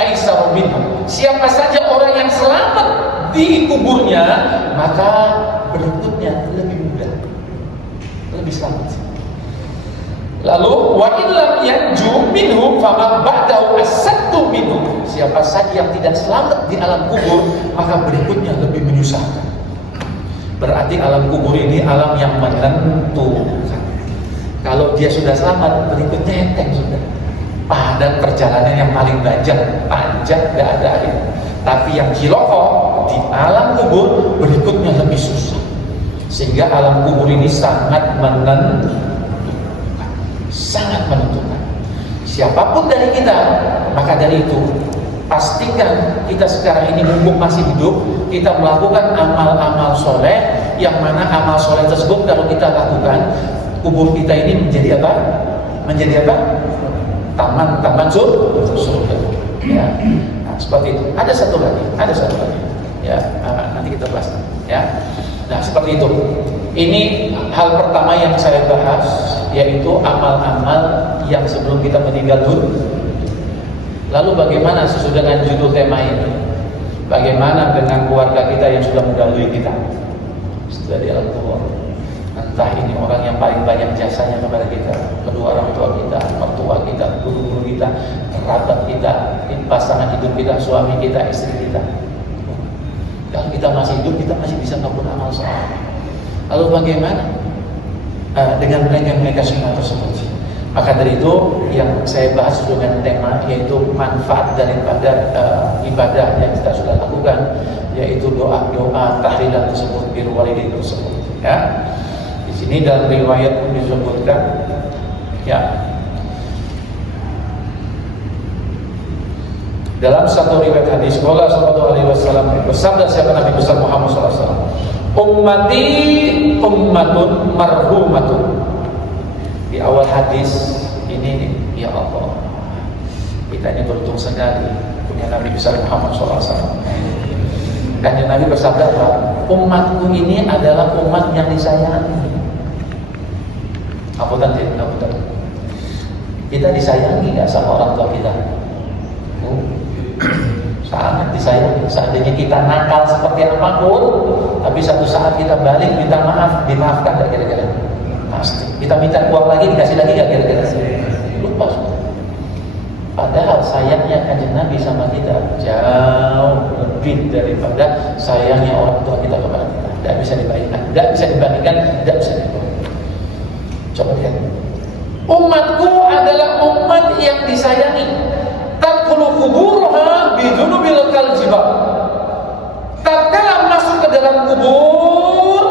aisaru minhum. Siapa saja orang yang selamat di kuburnya, maka berikutnya lebih mudah, lebih selamat. Lalu wa illam yanju minhu fama ba'dahu asaddu minhu. Siapa saja yang tidak selamat di alam kubur, maka berikutnya lebih menyusahkan. Berarti alam kubur ini alam yang menentukan. Kalau dia sudah selamat, berikutnya enteng sudah. Padan perjalanan yang paling panjang, gak ada akhir. Tapi yang khilafah di alam kubur berikutnya lebih susah. Sehingga alam kubur ini sangat menentukan. Sangat menentukan. Siapapun dari kita, maka dari itu pastikan kita sekarang ini mumpung masih hidup, kita melakukan amal-amal soleh, yang mana amal soleh tersebut kalau kita lakukan, kubur kita ini menjadi apa? Menjadi apa? Taman surga. Ya. Nah, seperti itu. Ada satu lagi. Ya, nanti kita bahas. Ya. Nah, seperti itu. Ini hal pertama yang saya bahas, yaitu amal-amal yang sebelum kita meninggal dulu. Lalu bagaimana sesudah dengan judul tema ini? Bagaimana dengan keluarga kita yang sudah mendahului kita? Sudah di alam kubur. Entah ini orang yang paling banyak jasanya kepada kita, kedua orang tua kita, mertua kita, guru-guru kita, kerabat kita, pasangan hidup kita, suami kita, istri kita. Kalau kita masih hidup, kita masih bisa melakukan amal soleh. Lalu bagaimana dengan mereka semua tersebut? Maka dari itu yang saya bahas dengan tema yaitu manfaat daripada ibadah yang kita sudah lakukan, yaitu doa-doa tahlilan tersebut, birrul walidain tersebut. Ya, di sini dalam riwayat pun disebutkan, ya, dalam satu riwayat hadis, Rasulullah SAW bersabda, siapa Nabi besar Muhammad SAW, ummati ummatun marhumatun. Di awal hadis ini, ya Allah, kita ini beruntung sekali punya Nabi besar Muhammad SAW. Dan Nabi bersabda, umatku ini adalah umat yang disayangi. Apunten. Kita disayangi nggak sama orang tua kita? Sangat disayangi. Seandainya kita nakal seperti apapun, tapi satu saat kita balik minta maaf, dimaafkan nggak kira-kira? Pasti. Kita minta uang lagi, dikasih lagi nggak kira-kira? Lupa. Padahal sayangnya Kanjeng Nabi sama kita jauh lebih daripada sayangnya orang tua kita kepada kita. Tidak bisa dibandingkan, tidak bisa dibandingkan. Coba lihat. Umatku adalah umat yang disayangi. Tadkhulu quburha bidunubil kaljibab. Tatkala masuk ke dalam kubur,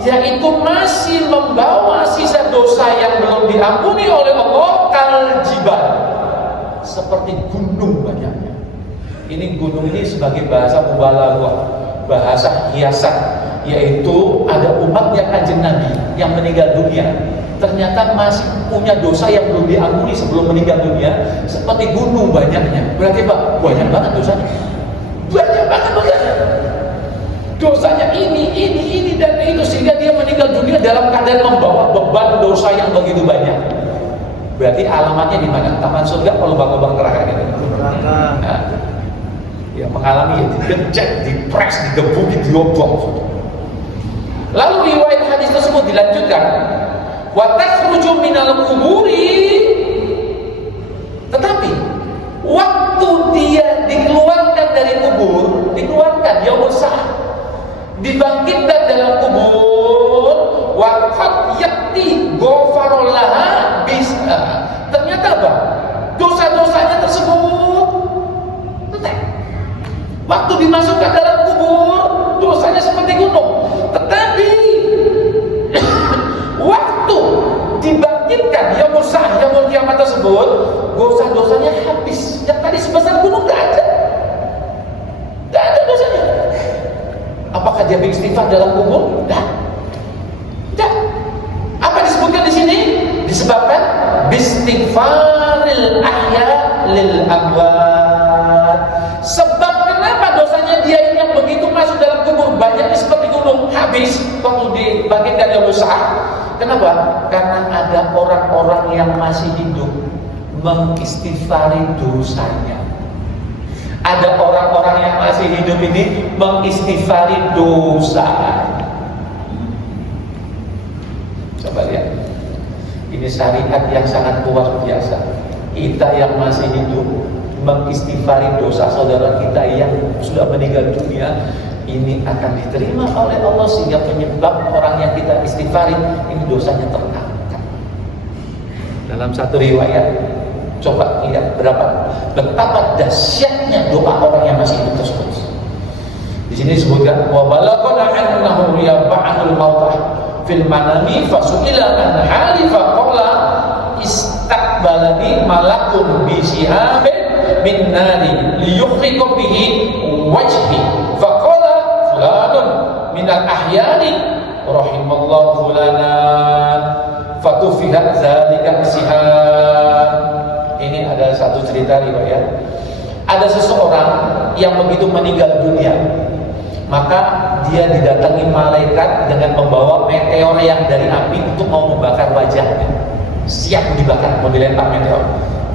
yaitu masih membawa sisa dosa yang belum diampuni oleh Allah, kal jibal, seperti gunung banyaknya. Ini gunung ini sebagai bahasa mubalaghah, bahasa hiasan, yaitu ada umatnya Kanjeng Nabi yang meninggal dunia ternyata masih punya dosa yang belum diampuni sebelum meninggal dunia, seperti gunung banyaknya. Berarti Pak, banyak banget dosanya. Banyak banget dosanya. Dosanya ini dan itu, sehingga dia meninggal dunia dalam keadaan membawa beban dosa yang begitu banyak. Berarti alamatnya di mana? Taman surga atau lubang-lubang neraka gitu. Neraka. Nah, ya mengalami ya digencet, dipres, digebuki, diobong. Lalu riwayat hadis tersebut dilanjutkan, wa takhruju minal quburi, tetapi waktu dia dikeluarkan dari kubur, dikeluarkan yaumul sa'ah, dibangkitkan dalam kubur, wa qad yaqti ghafaralaha bisa. Ternyata apa? Dosa-dosanya tersebut tetap. Waktu dimasukkan dalam kubur, dosanya seperti gunung. Tetapi waktu dibangkitkan yaumul sa'ah, yaumul kiamat tersebut, dosa-dosanya habis. Yang tadi sebesar gunung tidak ada. Tidak ada dosanya. Apakah dia beristighfar dalam kubur? Tidak. Tidak. Apa disebutkan di sini? Disebabkan bistighfaril ahya lil amwat. Sebab kenapa dosanya dia yang begitu masuk dalam kubur banyaknya seperti gunung, habis waktu dibangkitkan yaumul sa'ah. Kenapa? Karena ada orang-orang yang masih hidup mengistighfari dosanya. Ada orang-orang yang masih hidup ini mengistighfari dosa. Coba lihat, ini syariat yang sangat luar biasa. Kita yang masih hidup mengistighfari dosa saudara kita yang sudah meninggal dunia, ini akan diterima oleh Allah, sehingga penyebab orang yang kita istighfari ini dosanya terangkat. Dalam satu riwayat, coba lihat betapa dahsyatnya doa orang yang masih hidup tersebut. Di sini disebutkan, wa balaqana annahu yab'athul mautah fil manami fasu'ila an hali faqala istaqbalani malakun bi shihabin min nari liyukhriqa bihi wajhi faqala fulanun minal ahyani rahimallahu fulanan fatufihat dzalika sihab. Ini ada satu cerita riwayat. Ada seseorang yang begitu meninggal dunia, maka dia didatangi malaikat dengan membawa meteor yang dari api untuk mau membakar wajahnya. Siap dibakar, mau dilempar meteor.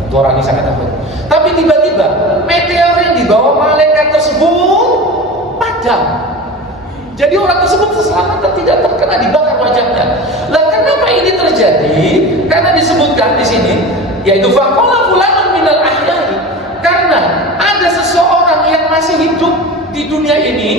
Itu orang ini sangat takut. Tapi tiba-tiba meteor yang dibawa malaikat tersebut padam. Jadi orang tersebut selamat dan tidak terkena dibakar wajahnya. Lah kenapa ini terjadi? Karena disebutkan di sini, yaitu faqala fulanun minal ahya'i, karena ada seseorang yang masih hidup di dunia ini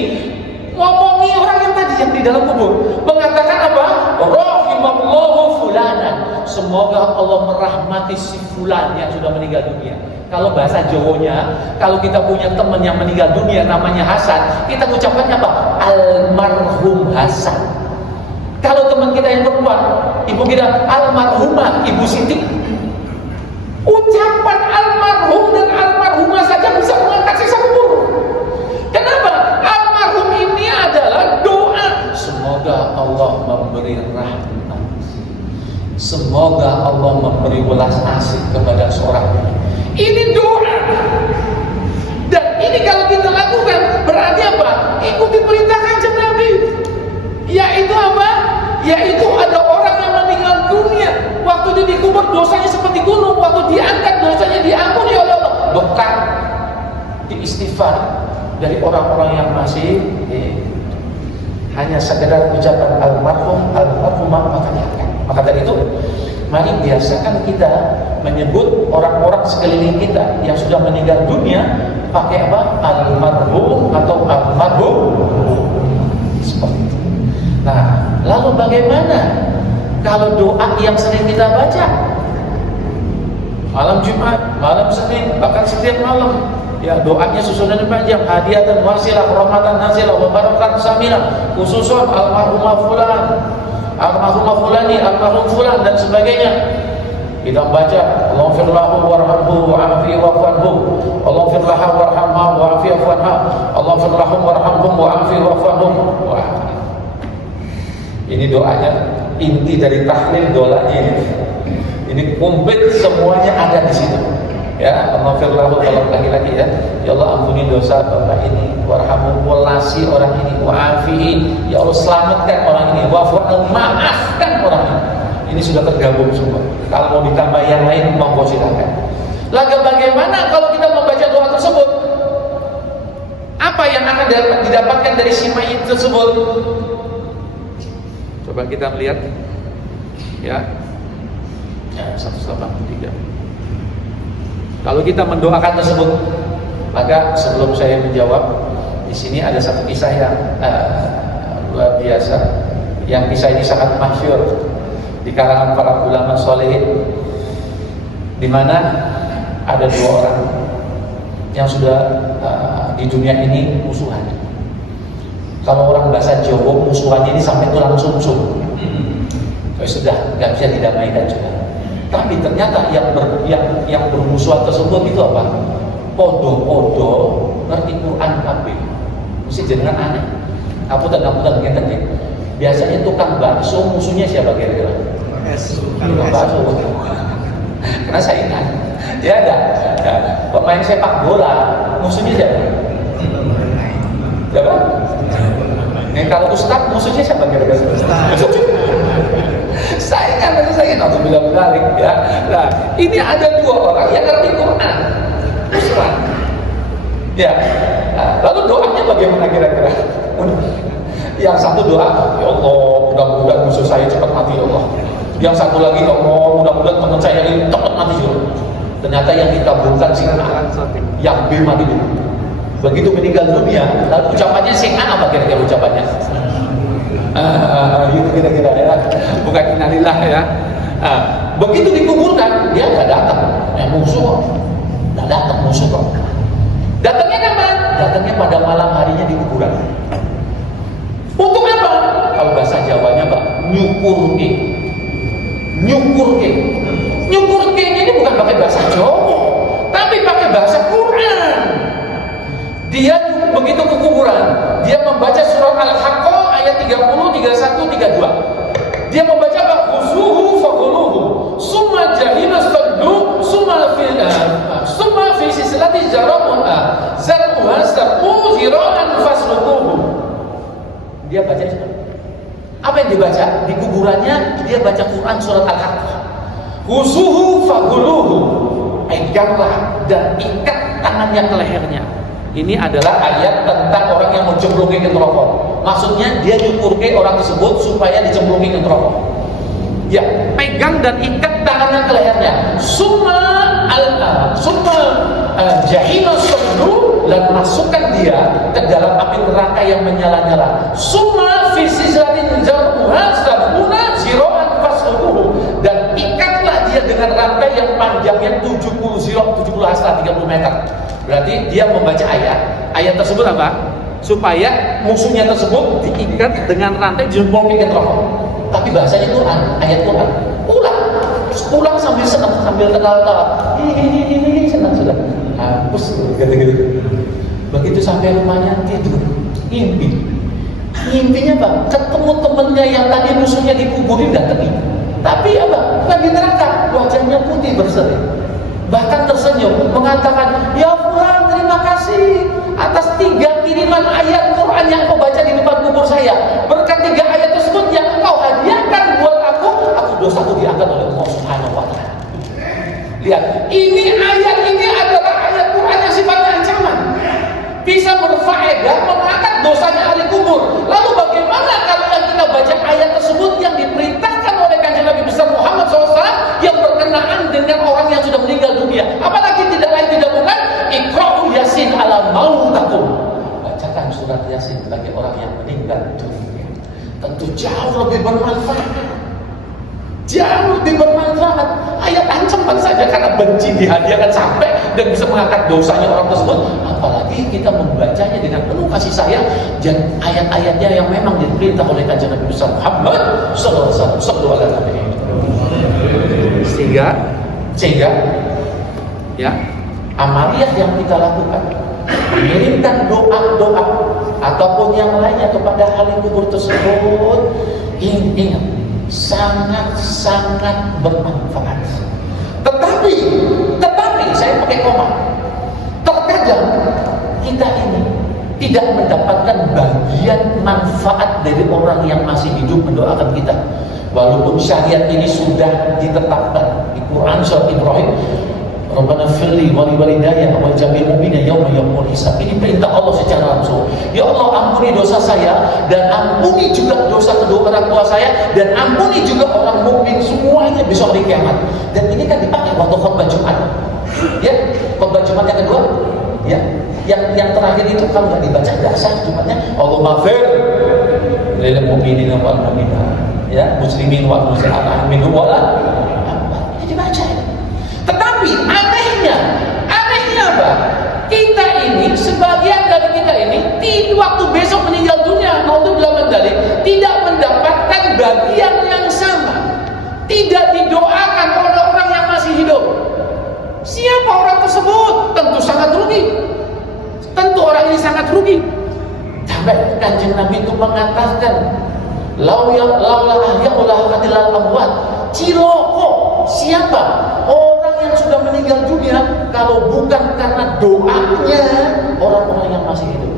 ngomongi orang yang tadi yang di dalam kubur, mengatakan apa? Rahimallahu fulanan, semoga Allah merahmati si fulan yang sudah meninggal dunia. Kalau bahasa Jawanya, kalau kita punya teman yang meninggal dunia namanya Hasan, kita ucapkannya apa? Almarhum Hasan. Kalau teman kita yang perempuan, ibu kita almarhumah Ibu Siti, ucapan almarhum dan almarhumah saja bisa mengangkat sisa kubur. Kenapa? Almarhum ini adalah doa. Semoga Allah memberi rahmat, semoga Allah memberi welas asih kepada seorang. Ini doa. Dan ini kalau kita lakukan berarti apa? Ikuti perintah Kanjeng Nabi. Yaitu apa? Yaitu ada orang yang meninggal dunia, waktu dia dikubur dosanya seperti gunung, waktu diangkat dosanya diampuni oleh Allah. Berkat diistighfar dari orang-orang yang masih hanya sekedar ucapan almarhumah maka diangkat. Maka dari itu, mari biasakan kita menyebut orang-orang sekeliling kita yang sudah meninggal dunia pakai apa? Almarhum atau almarhum. Seperti itu. Nah, lalu bagaimana kalau doa yang sering kita baca malam Jumat, malam Senin, bahkan setiap malam, Ya, doanya susunan panjang, hadiatan wasilah, rahmatan nazilah, wa barakatan samilah, khususon almarhumah fulan, almarhumah fulani, almarhum fulan dan sebagainya. Kita baca Allahumma lahu warhamhu wa'afihi wa'fu Allahumma lahu warhamha wa'afihi wa'fu Allahumma lahum warhamhum wa'afihi wa'fu. Ini doanya, inti dari tahlil doanya ini. Ini komplit semuanya ada di situ. Ya, Allahumma lahu, kalau laki-laki ya, ya Allah ampuni dosa bapak ini, warhamhu, walasi orang ini, wa'afihi, ya Allah selamatkan orang ini, wa'fu, maafkan orang ini. Ini sudah tergabung semua. Kalau mau ditambah yang lain, monggo silakan. Lalu bagaimana kalau kita membaca doa tersebut? Apa yang akan didapatkan dari si mayit tersebut? Coba kita melihat. Ya, 183. Kalau kita mendoakan tersebut, maka sebelum saya menjawab, di sini ada satu kisah yang luar biasa. Yang kisah ini sangat masyhur di kalangan para ulama solehin, di mana ada dua orang yang sudah di dunia ini musuhan. Kalau orang bahasa Jawa, musuhannya ini sampai tulang sumsum. Sudah nggak bisa didamaikan juga. Tapi ternyata yang bermusuhan tersebut itu apa? Podo-podo ngerti Quran kabeh. Mesti jenengan aneh. Apunten kita nih. Biasanya tukang bakso musuhnya siapa kira-kira? Tukang bakso. Karena saya ingat, ya ada pemain sepak bola musuhnya siapa? Siapa? Kalau Ustadz musuhnya siapa kira-kira? Saya nanti bilang balik ya. Nah, ini ada dua orang yang ngerti Quran, musuhan. Ya. Nah, lalu doanya bagaimana kira-kira? Yang satu doa, ya Allah, mudah-mudahan musuh saya cepat mati ya Allah. Yang satu lagi, ya Allah, mudah-mudahan teman saya ini cepat mati ya Allah. Ternyata yang dikabulkan si A, yang B mati dulu. Begitu meninggal dunia, lalu ucapannya si A apa kira-kira ucapannya? Itu kira-kira ya, bukan innalillah ya. Begitu dikuburkan, dia nggak datang, musuh, nggak datang musuh kok. Datangnya kapan? Datangnya pada malam harinya di kuburan. Untuk apa? Kalau bahasa Jawanya Pak, nyukurke. Nyukurke ini bukan pakai bahasa Jawa, tapi pakai bahasa Quran. Dia begitu ke kuburan, dia membaca surat Al-Haqqah ayat 30, 31, 32. Dia membaca Khuzuhu faghuluhu, summa jahima sallu, summa fi silsilati zar'uha zar'u zira'an fasluquhu. Dia baca itu. Apa yang dibaca? Di kuburannya dia baca Quran surat Al-Haqqah. Khuzuhu faghuluhu, peganglah dan ikat tangannya ke lehernya. Ini adalah ayat tentang orang yang mencemplungi ke neraka. Maksudnya dia nyukurke orang tersebut supaya dicemplungi ke neraka. Ya, pegang dan ikat tangannya ke lehernya. Summa jahima sallu, dan masukkan dia ke dalam api neraka yang menyala-nyala. Summa fi sislatin zar'uha sab'una zira'an fasluquhu, dan ikatlah dia dengan rantai yang panjangnya 70 zira', 70 hasta, 30 meter. Berarti dia membaca ayat tersebut apa? Supaya musuhnya tersebut diikat dengan rantai dijempolkan ke neraka. Tapi bahasanya Quran, ayat Quran. Pulang sambil senang, sambil tertawa-tawa. Hihihi, senang sudah. Hapus gitu. Begitu sampai rumahnya tidur, Mimpinya Bang, ketemu temennya yang tadi musuhnya dikuburin datang. Tapi apa? Bukan di neraka, wajahnya putih berseri. Bahkan tersenyum, mengatakan, ya Fulan, terima kasih atas 3 kiriman ayat Quran yang kau baca di depan kubur saya. Berkat 3 ayat tersebut yang kau hadiahkan buat aku dosaku diangkat oleh Allah Subhanahu wa Ta'ala. Lihat, ini ayat ini adalah ayat Quran yang sifatnya ancaman. Bisa berfaedah mengangkat dosanya ahli kubur. Lalu bagaimana kalau yang kita baca ayat tersebut yang diperintahkan oleh Kanjeng Nabi besar Muhammad SAW yang berkenaan dengan orang yang sudah meninggal dunia? Apalagi tidak lain tidak bukan Iqra'u Yasin ala mautakum. Bacakan surat Yasin bagi orang yang meninggal dunia. Tentu jauh lebih bermanfaat. Jauh lebih bermanfaat. Ayat ancaman saja karena benci dihadiahkan sampai dan bisa mengangkat dosanya orang tersebut, apalagi kita membacanya dengan penuh kasih sayang dan ayat-ayatnya yang memang diperintah oleh Kanjeng Nabi Muhammad sallallahu alaihi wasallam. Sehingga ya, amaliyah yang kita lakukan mengirimkan doa-doa ataupun yang lainnya kepada ahli kubur tersebut, ingat, sangat-sangat bermanfaat. Tetapi saya pakai koma, terkadang kita ini tidak mendapatkan bagian manfaat dari orang yang masih hidup mendoakan kita. Walaupun syariat ini sudah ditetapkan di Quran surat Ibrahim, Rabbana firli wali walidayya wa jamil mu'mina yauma yaqumul hisab. Ini perintah Allah secara langsung. Ya Allah, ampuni dosa saya dan ampuni juga dosa kedua orang tua saya dan ampuni juga orang mukmin semuanya besok di kiamat. Dan ini kan dipakai waktu khutbah Jumat. Ya, khutbah Jumat yang kedua, ya. Yang terakhir itu kalau nggak dibaca nggak sah Jumatnya. Allahumma fir lil mu'minina wal mu'minat. Ya, muslimin wal muslimat minhum wala. Ini dibaca ya. Tetapi anehnya apa? Kita ini, sebagian dari kita ini, waktu besok meninggal dunia, naudzubillah min dzalik, tidak mendapatkan bagian yang sama. Tidak didoakan oleh orang yang masih hidup. Siapa orang tersebut? Tentu sangat rugi. Tentu orang ini sangat rugi. Sampai Kanjeng Nabi itu mengatakan, laula ahya'ulah adilal amwat. Ciloko. Siapa? Orang yang sudah meninggal dunia kalau bukan karena doanya orang-orang yang masih hidup.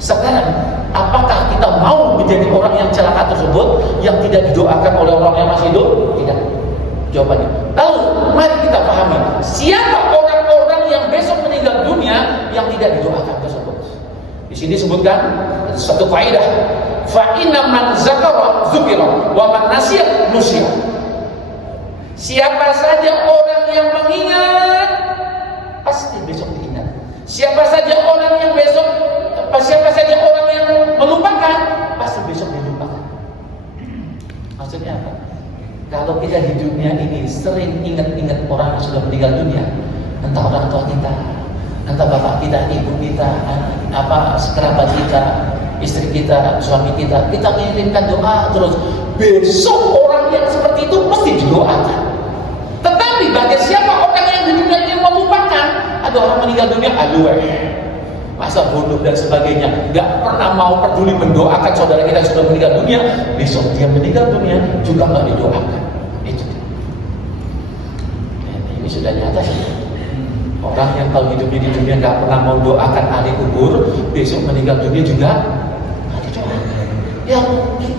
Sekarang, apakah kita mau menjadi orang yang celaka tersebut yang tidak didoakan oleh orang yang masih hidup? Tidak. Jawabannya. Lalu mari kita pahami, siapa orang-orang yang besok meninggal dunia yang tidak didoakan tersebut. Di sini disebutkan satu kaidah, fa inna man zakara dzukira wa man nasiya nusiya. Siapa saja orang yang mengingat pasti besok diingat. Siapa saja orang yang melupakan pasti besok dilupakan. Maksudnya apa? Kalau kita di dunia ini sering ingat-ingat orang yang sudah meninggal dunia, entah orang tua kita, entah bapak kita, ibu kita, kerabat kita, istri kita, suami kita mengirimkan doa terus. Besok orang yang seperti itu mesti didoakan. Tetapi bagi siapa orang yang di dunia ini melupakan, ada orang meninggal dunia, masa bodoh dan sebagainya, nggak pernah mau peduli mendoakan saudara kita yang sudah meninggal dunia, besok dia meninggal dunia juga nggak didoakan. Itu. Ini sudah nyata sih. Orang yang tahu hidupnya di dunia nggak pernah mau doakan ahli kubur, besok meninggal dunia juga nggak didoakan. Ya mungkin.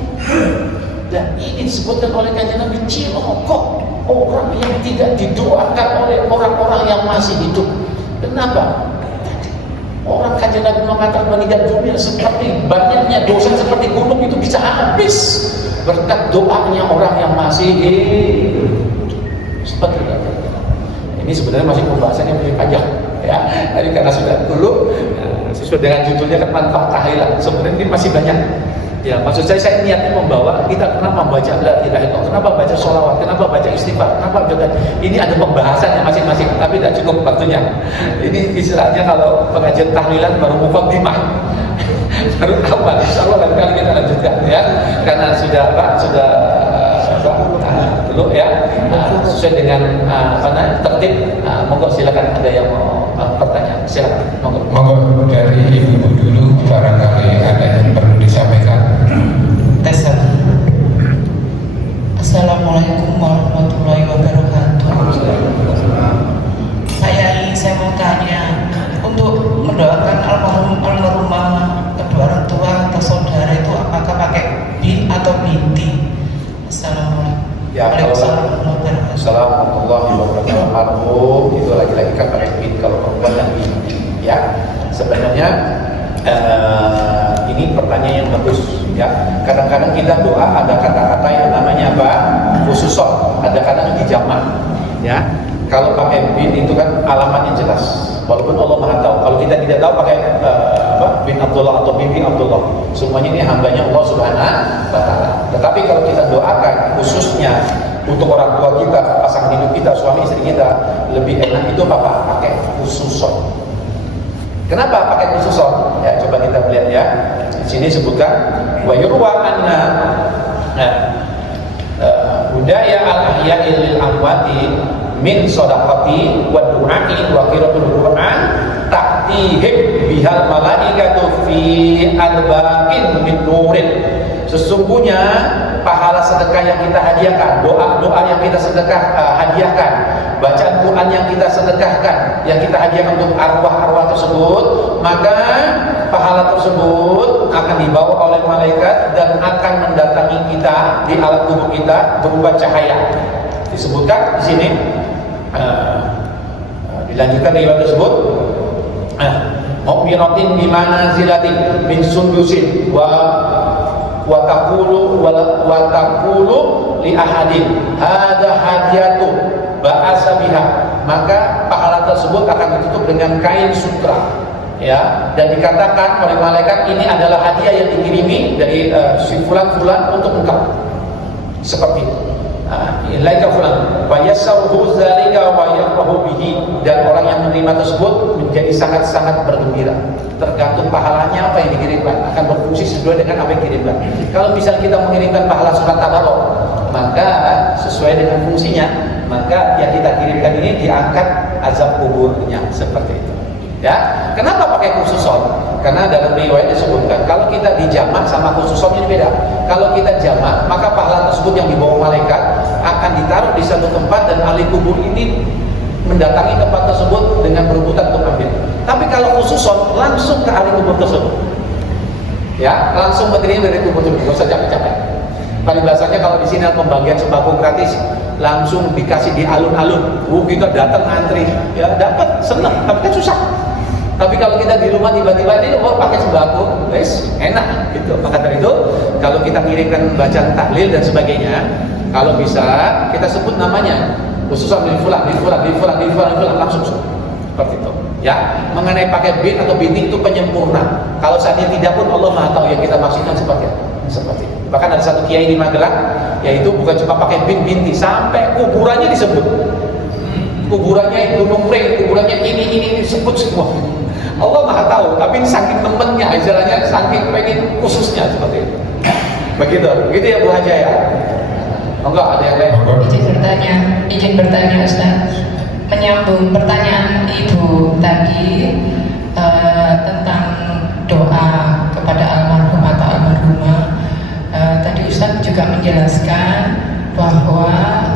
Dan ini disebutkan oleh Kanjeng Nabi, ciloko orang yang tidak didoakan oleh orang-orang yang masih hidup. Kenapa? Orang Kanjeng Nabi mengatakan meninggal dunia seperti banyaknya dosa seperti gunung itu bisa habis berkat doanya orang yang masih hidup. Seperti itu. Ini sebenarnya masih pembahasannya lebih panjang, ya. Tapi karena sudah dulu sesuai dengan judulnya kan manfaat tahlilan. Sebenarnya ini masih banyak. Ya, maksud saya niatnya membawa kita kenapa membaca la ilaha illallah, kenapa baca sholawat, kenapa baca istighfar, kenapa juga ini ada pembahasannya masing-masing, tapi tidak cukup waktunya. Ini istilahnya kalau pengajian tahlilan baru muqaddimah. Baru awal, insyaallah lain kali kita lanjutkan ya. Karena sudah dulu ya. Sesuai dengan tertib, monggo silakan ada yang mau bertanya. Silakan. Monggo dari ibu dulu barangkali ada yang perlu disampaikan. Tes. Assalamualaikum warahmatullahi wabarakatuh. Saya mau tanya, untuk mendoakan almarhumah kedua orang tua atau saudara itu apakah pakai bin atau binti? Assalamualaikum. Ya, Assalamualaikum warahmatullahi wabarakatuh. Itu lagi-lagi kan pakai bin, kalau perempuan dan binti. Ya, sebenarnya ini pertanyaan yang bagus. Ya, kadang-kadang kita doa ada kata-kata yang namanya apa? Khususot. Ada kadang dijamak. Ya, kalau pakai bin itu kan alamatnya jelas. Walaupun Allah Maha tahu. Kalau kita tidak tahu pakai bin Abdullah atau binti Abdullah. Semuanya ini hambanya Allah Subhanahu wa Ta'ala. Tetapi kalau kita doakan khususnya untuk orang tua kita, pasangan hidup kita, suami istri kita, lebih enak itu pakai khususon. Kenapa pakai khususon? Ya, coba kita lihat ya. Di sini sebutkan wa yurwa anna budaya al-ahya'i lil amwati min shadaqati wa du'a'i wa qiraatul Qur'an ta'tihim bihal malaikatu fi albaqin min nurin. Sesungguhnya pahala sedekah yang kita hadiahkan, doa-doa yang kita sedekah hadiahkan, bacaan Quran yang kita sedekahkan, yang kita hadiahkan untuk arwah-arwah tersebut, maka pahala tersebut akan dibawa oleh malaikat dan akan mendatangi kita di alam tubuh kita berupa cahaya. Disebutkan di sini, dilanjutkan di ayat tersebut, mu'miratin bimana zilatin min sundusin wa taqulu li ahadin hadza hadiyatu ba'asa biha, maka pahala tersebut akan ditutup dengan kain sutra, ya, dan dikatakan oleh malaikat ini adalah hadiah yang dikirimi dari si fulan-fulan untuk engkau, seperti itu. Ilaika fulan wa yasawhu dzalika wa yaqahu bihi, dan orang yang menerima tersebut menjadi sangat-sangat bergembira. Tergantung pahalanya apa yang dikirimkan, akan berfungsi sesuai dengan apa yang dikirimkan. Kalau misalnya kita mengirimkan pahala surat tabarok, maka sesuai dengan fungsinya, maka yang kita kirimkan ini diangkat azab kuburnya, seperti itu. Ya, kenapa pakai khususon? Karena dalam riwayat disebutkan kalau kita dijamak sama khususon ini beda. Kalau kita jamak, maka pahala tersebut yang dibawa malaikat akan ditaruh di satu tempat dan ahli kubur ini mendatangi tempat tersebut dengan berebutan untuk ambil. Tapi kalau khususon langsung ke ahli kubur tersebut, ya, langsung berdiri dari kubur tersebut, nggak usah capek-capek. Bahasanya kalau di sini ada pembagian sembako gratis, langsung dikasih di alun-alun. Kita datang antri, ya dapat, senang, tapi kan susah. Tapi kalau kita di rumah tiba-tiba ini pakai sembako, guys, enak gitu. Maka dari itu, kalau kita kirimkan bacaan tahlil dan sebagainya, kalau bisa kita sebut namanya, khususnya di fulan langsung seperti itu. Ya, mengenai pakai bin atau binti itu penyempurna. Kalau seandainya tidak pun Allah Maha tahu yang kita maksudkan seperti itu. Seperti itu. Bahkan ada satu kiai di Magelang, yaitu bukan cuma pakai bin binti, sampai kuburannya disebut. Kuburannya Gunung Pring, kuburannya ini disebut semua. Allah Maha tahu, tapi ini saking temennya, istilahnya saking pengen khususnya seperti itu. Begitu ya Bu Haja ya. Enggak ada yang lain. Izin bertanya Ustaz. Menyambung pertanyaan Ibu tadi tentang doa kepada almarhum atau almarhumah. Tadi Ustaz juga menjelaskan bahwa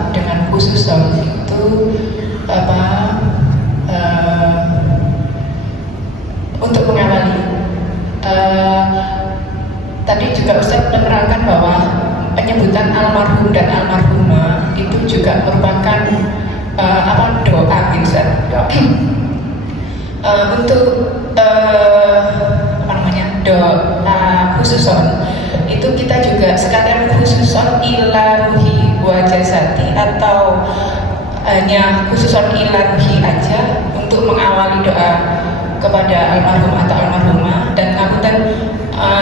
dengan khususon itu untuk mengawali. Tadi juga Ustaz menerangkan bahwa penyebutan almarhum dan almarhumah itu juga merupakan doa gitu. Ya. Untuk doa khususon itu kita juga sekalian khususon ila ruhi wa jasati, atau hanya khususon ila ruhi aja untuk mengawali doa kepada almarhum atau almarhumah, dan kemudian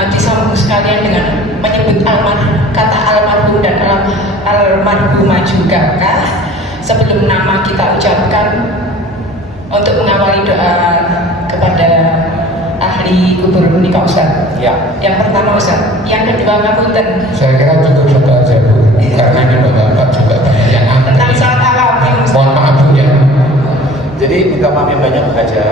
disambung sekalian dengan menyebut kata almarhum dan almarhumah juga kah sebelum nama kita ucapkan untuk mengawali doa kepada ahli kubur menikah Ustaz? Ya. Yang pertama Ustaz, yang kedua ngapunten. Saya kira cukup satu aja Bu, karena di Bapak juga banyak yang tentang saat awal. Mohon maaf Bu ya. Jadi minta maaf yang banyak Bu Haja.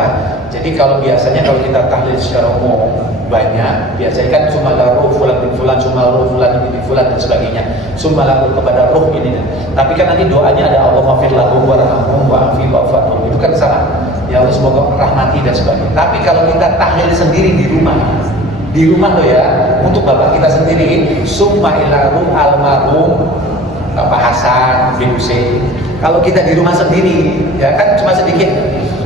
Jadi kalau biasanya kalau kita tahlil secara umum banyak, biasanya kan sumalaruh fulan bin fulan, sumalaruh fulan bin fulan dan sebagainya. Sumalaruh kepada ruh ini. Tapi kan nanti doanya ada Allah maghfir lahum warhamhum wa'afi wa'fu. Itu kan salah. Ya Allah semoga rahmati dan sebagainya. Tapi kalau kita tahlil sendiri di rumah loh ya, untuk bapak kita sendiri, summa ilaruh almarhum Bapak Hasan bin Husein. Kalau kita di rumah sendiri, ya kan cuma sedikit.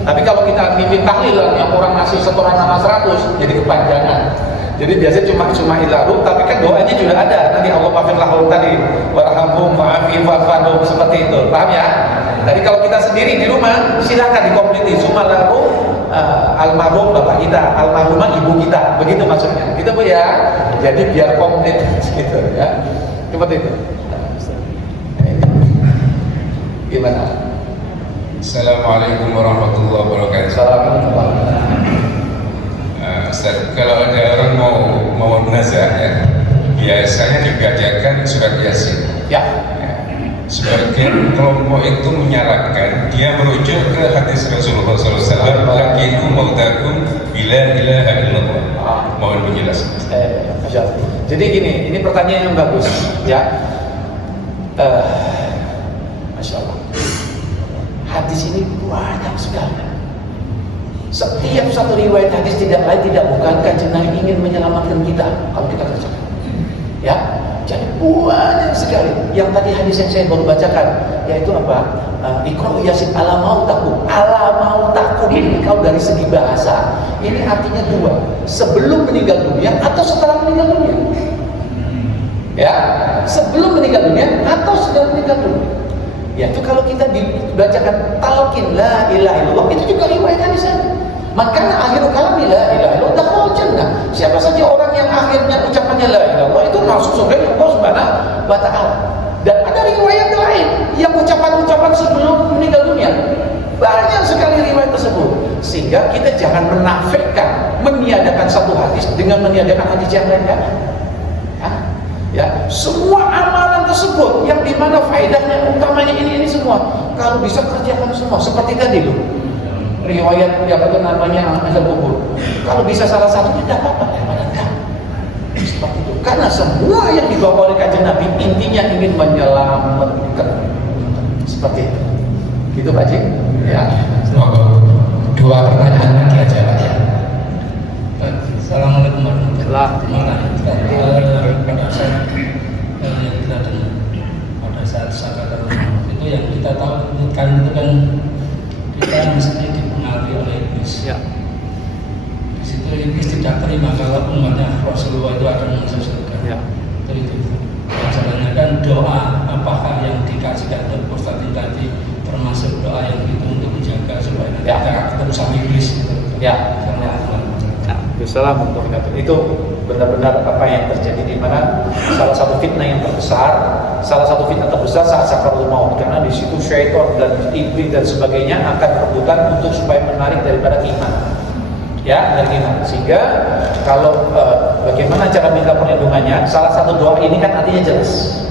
Tapi kalau kita mimpin tahlil yang orang ngasih setoran nama 100, jadi kepanjangan. Jadi biasanya cuma ilaruh, tapi kan doanya juga ada. Nanti Allah maghfir lahum tadi, warhamhum wa'afi wa'fu, seperti itu. Paham ya? Jadi kalau kita sendiri di rumah, silakan dikompleti sumalaruh almarhum bapak kita, almarhumah ibu kita. Begitu maksudnya. Gitu Bu ya. Jadi biar komplit gitu ya. Seperti itu. Gimana? Assalamualaikum warahmatullahi wabarakatuh. Assalamualaikum. Ustaz, kalau ada orang mau nazar ya, biasanya dibacakan surat Yasin. Ya. Sebagian kelompok itu menyalahkan, dia merujuk ke hadis Rasulullah SAW, lakitu mautakum bila ilaha illallah. Mohon penjelasan. Masya Allah. Jadi gini, ini pertanyaan yang bagus, ya. Masya Allah. Hadis ini banyak sekali. Setiap satu riwayat hadis tidak lain tidak bukan Kanjeng Nabi ingin menyelamatkan kita kalau kita kerjakan. Ya, jadi banyak sekali. Yang tadi hadis yang saya baru bacakan, yaitu apa? Iqra Yasin ala mautakum. Ala mautakum ini kalau dari segi bahasa, ini artinya dua: sebelum meninggal dunia atau setelah meninggal dunia. Ya, sebelum meninggal dunia atau setelah meninggal dunia. Ya, itu kalau kita dibacakan talqin la ilaha illallah, itu juga riwayat hadis saja. Makanya akhirul kalam la ilaha illallah dakhul jannah. Siapa saja orang yang akhirnya ucapannya la ilaha illallah itu masuk surga Allah Subhanahu wa taala. Dan ada riwayat lain yang ucapan-ucapan sebelum meninggal dunia. Banyak sekali riwayat tersebut. Sehingga kita jangan menafikan, meniadakan satu hadis dengan meniadakan hadis yang lain kan. Ya, semua amalan tersebut yang dimana faedahnya utamanya ini semua kalau bisa kerjakan semua seperti tadi loh riwayat yang itu namanya azab kubur, kalau bisa salah satunya tidak apa-apa daripada enggak seperti itu, karena semua yang dibawa oleh Kanjeng Nabi intinya ingin menyelamatkan seperti itu gitu Pak Cik ya. Dua pertanyaan lagi aja Pak. Assalamualaikum warahmatullahi wabarakatuh. Pada saat sakaratul maut itu yang kita takutkan itu kan kita mesti dipengaruhi oleh iblis. Ya. Di situ iblis tidak terima kalau umatnya Rasulullah itu akan masuk surga. Ya. Itu. Masalahnya kan doa apakah yang dikasihkan oleh Ustaz tadi termasuk doa yang itu untuk menjaga supaya kita ketemu sama iblis gitu. Ya. Assalamualaikum warahmatullahi wabarakatuh. Itu benar-benar apa yang terjadi di mana salah satu fitnah yang terbesar, saat sakaratul maut, karena di situ syaitan dan iblis dan sebagainya akan rebutan untuk supaya menarik daripada iman. Ya, dari iman. Sehingga kalau bagaimana cara minta perlindungannya? Salah satu doa ini kan artinya jelas.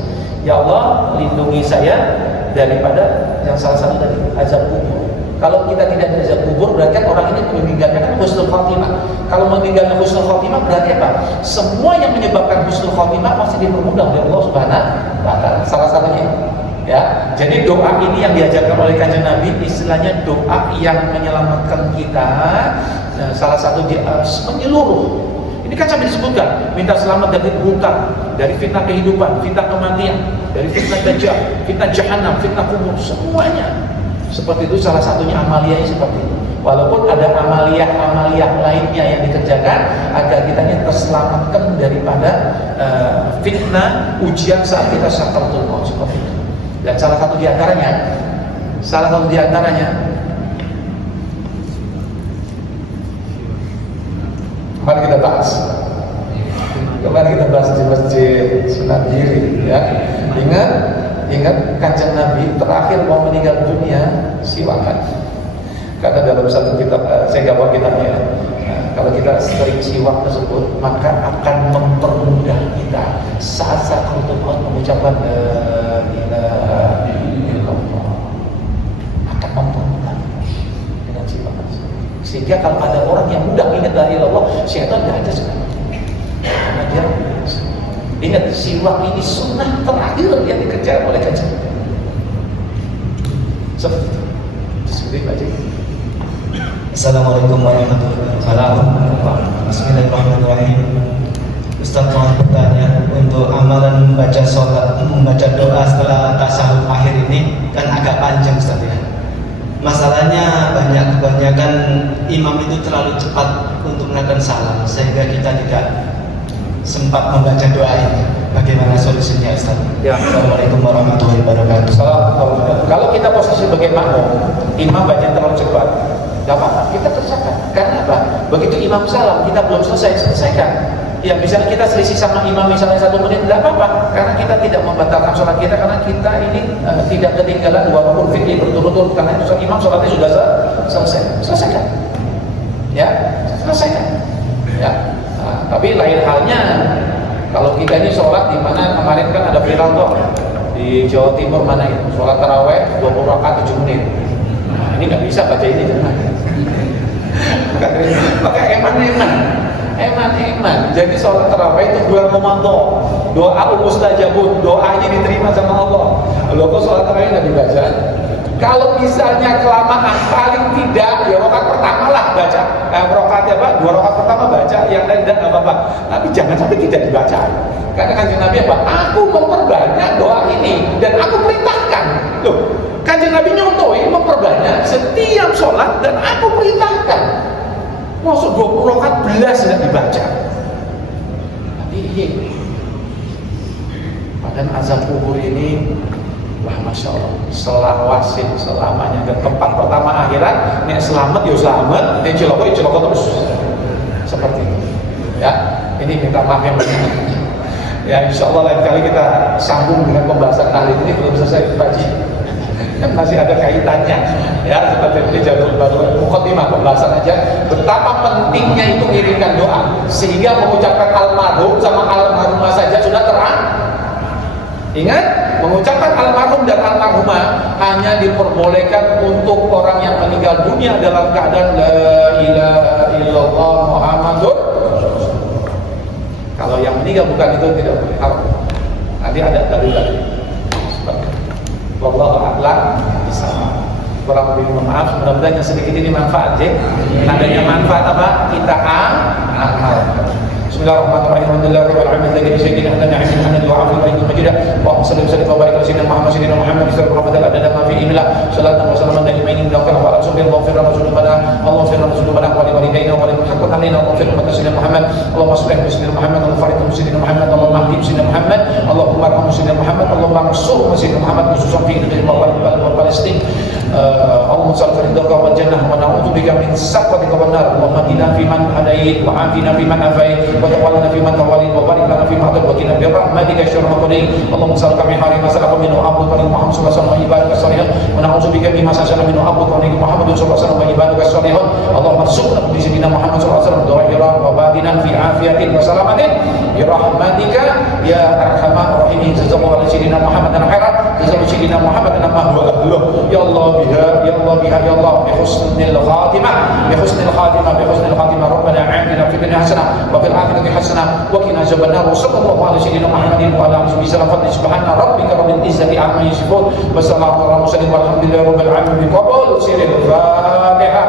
Ya Allah, lindungi saya daripada yang salah satu tadi azab kubur. Kalau kita tidak azab kubur berarti kan orang ini meninggalnya kan husnul khotimah. Kalau meninggalnya husnul khotimah berarti apa? Semua yang menyebabkan husnul khotimah pasti dipermudah oleh Allah Subhanahu wa taala. Salah satunya ya. Jadi doa ini yang diajarkan oleh Kanjeng Nabi istilahnya doa yang menyelamatkan kita. Salah satu menyeluruh. Ini kan sampai disebutkan minta selamat dari hutang, dari fitnah kehidupan, fitnah kematian, dari fitnah dajjal, fitnah jahanam, fitnah kubur, semuanya. Seperti itu salah satunya amaliyahnya seperti itu. Walaupun ada amaliyah lainnya yang dikerjakan agar kita terselamatkan daripada fitnah ujian saat kita sakaratul maut seperti itu. Dan salah satu diantaranya kemarin kita bahas di masjid Sunan Giri ya. Ingat Kanjeng Nabi terakhir mau meninggal dunia siwakan. Karena dalam satu kitab saya gak bawa kitabnya. Kalau kita sering siwak tersebut maka akan mempermudah kita saat sakaratul maut mengucapkan la ilaha illallah. Akan mempermudah dengan siwak. Sehingga kalau ada orang yang mudah ingat la ilaha illallah, syaitan tidak ada sekali. Karena dia ingat siwak ini sunnah terakhir yang dikerjakan oleh Kanjeng Nabi. Seperti itu. Assalamualaikum warahmatullahi wabarakatuh. Bismillahirrahmanirrahim. Ustaz mau bertanya, untuk amalan membaca doa setelah tasawuf akhir ini kan agak panjang Ustaz ya. Masalahnya kebanyakan imam itu terlalu cepat untuk melakukan salam sehingga kita tidak sempat membaca doa ini. Bagaimana solusinya Ustaz? Ya. Assalamualaikum warahmatullahi wabarakatuh. Kalau kita posisi sebagai makmum, imam baca terlalu cepat, gak apa-apa, kita kerjakan. Karena apa? Begitu imam salam, kita belum selesaikan. Ya misalnya kita selisih sama imam misalnya 1 menit, tidak apa-apa, karena kita tidak membatalkan sholat kita, karena kita ini tidak ketinggalan 2 rukun fikih berturut-turut, karena itu imam sholatnya sudah selesaikan. Ya, selesaikan. Ya. Nah, tapi lain halnya kalau kita ini sholat di mana kemarin kan ada viral tuh di Jawa Timur mana itu, sholat taraweh 20 rakaat 7 menit. Nah, ini nggak bisa baca ini jangan. Maka eman. Jadi sholat tarawih itu bulan Ramadan, doa mustajabun, doanya diterima sama Allah. Loh kok sholat tarawih nggak dibaca? Kalau misalnya kelamaan, paling tidak ya rakaat pertama lah baca. Rakaatnya apa? 2 rakaat pertama baca, yang lain tidak apa-apa. Tapi jangan sampai tidak dibaca. Karena Kanjeng Nabi apa? Aku memperbanyak doa ini dan aku perintahkan. Loh, Kanjeng Nabi nyontohin memperbanyak setiap sholat dan aku perintahkan. Masuk 20 rakaat belas tidak dibaca. Tapi padahal azab kubur ini, wah masya Allah, selawasin selamanya. Dan tempat pertama akhirat, nek selamat ya selamat, nek celaka ya celaka terus. Seperti itu. Ya, ini minta maaf yang banyak. Ya insya Allah lain kali kita sambung dengan pembahasan kali ini, belum selesai dikaji. Kan masih ada kaitannya, ya seperti ini jalur baru mukadimah pembahasan aja. Betapa pentingnya itu ngirimkan doa, sehingga mengucapkan almarhum sama almarhumah saja sudah terang. Ingat, mengucapkan almarhum dan almarhumah hanya diperbolehkan untuk orang yang meninggal dunia dalam keadaan la ilaha illallah Muhammadur. Kalau yang meninggal bukan itu tidak boleh. Nanti ada dalil-dalil. Wallahu a'lam bishawab. Kurang lebih maaf, mudah-mudahan yang sedikit ini manfaat ya. Tandanya manfaat apa? Kita amal. Bismillahirrahmanirrahim. Alhamdulillahirabbil alamin. Dzikri sayyidina Muhammad na'im Muhammad wa afihi wa majida. Allahumma salli wa sallim wa barik ala sayyidina Muhammad sayyidina Muhammad sallallahu alaihi wa sallam ma fi imla. Salatan wa salaman daimain ila wa rasulil ghafir rasulana. Allahumma fir rasulana wa li walidayna wa li haqqan alaina wa fir ummati sayyidina Muhammad. Allahumma salli ala sayyidina Muhammad wa farid sayyidina Muhammad. Allahumma hdi sayyidina Muhammad. Allahumma arham sayyidina Muhammad. Allahumma ansur sayyidina Muhammad khususan fi Palestin. Allahumma salli ridhaka wal jannah wa na'udzu bika min sakhatika wan nar. Allahumma hdina fi man hadait wa afina fi man afait wa tawallana fi man tawalait wa barik lana fi ma atait wa qina bi rahmatika syarra ma qadait. Allahumma salli min hari ma salafa minhu abduka Muhammad sallallahu alaihi wasallam wa ibadaka salihin wa na'udzu bika mimma sasana minhu abduka Muhammad sallallahu alaihi wasallam wa ibadaka salihin. Allahumma arzuqna bi sayyidina Muhammad sallallahu alaihi wasallam dhahiran wa batinan fi afiyatin wa salamatin bi rahmatika ya arhamar rahimin. Jazakallahu sayyidina Muhammad dan khairat. Jazakallahu sayyidina Muhammad dan ma huwa ahluh. Ya Allah biha ya Allah bi husnil khatimah rabbana atina fid dunya hasanah wa fil akhirati hasanah wa qina azabannar. Sallallahu alaihi wasallam Muhammadin wa ala alihi wasallam. Subhana rabbika rabbil izzati amma yasifun wa salamun ala mursalin walhamdulillahi rabbil alamin. Qabul sirrul Fatihah.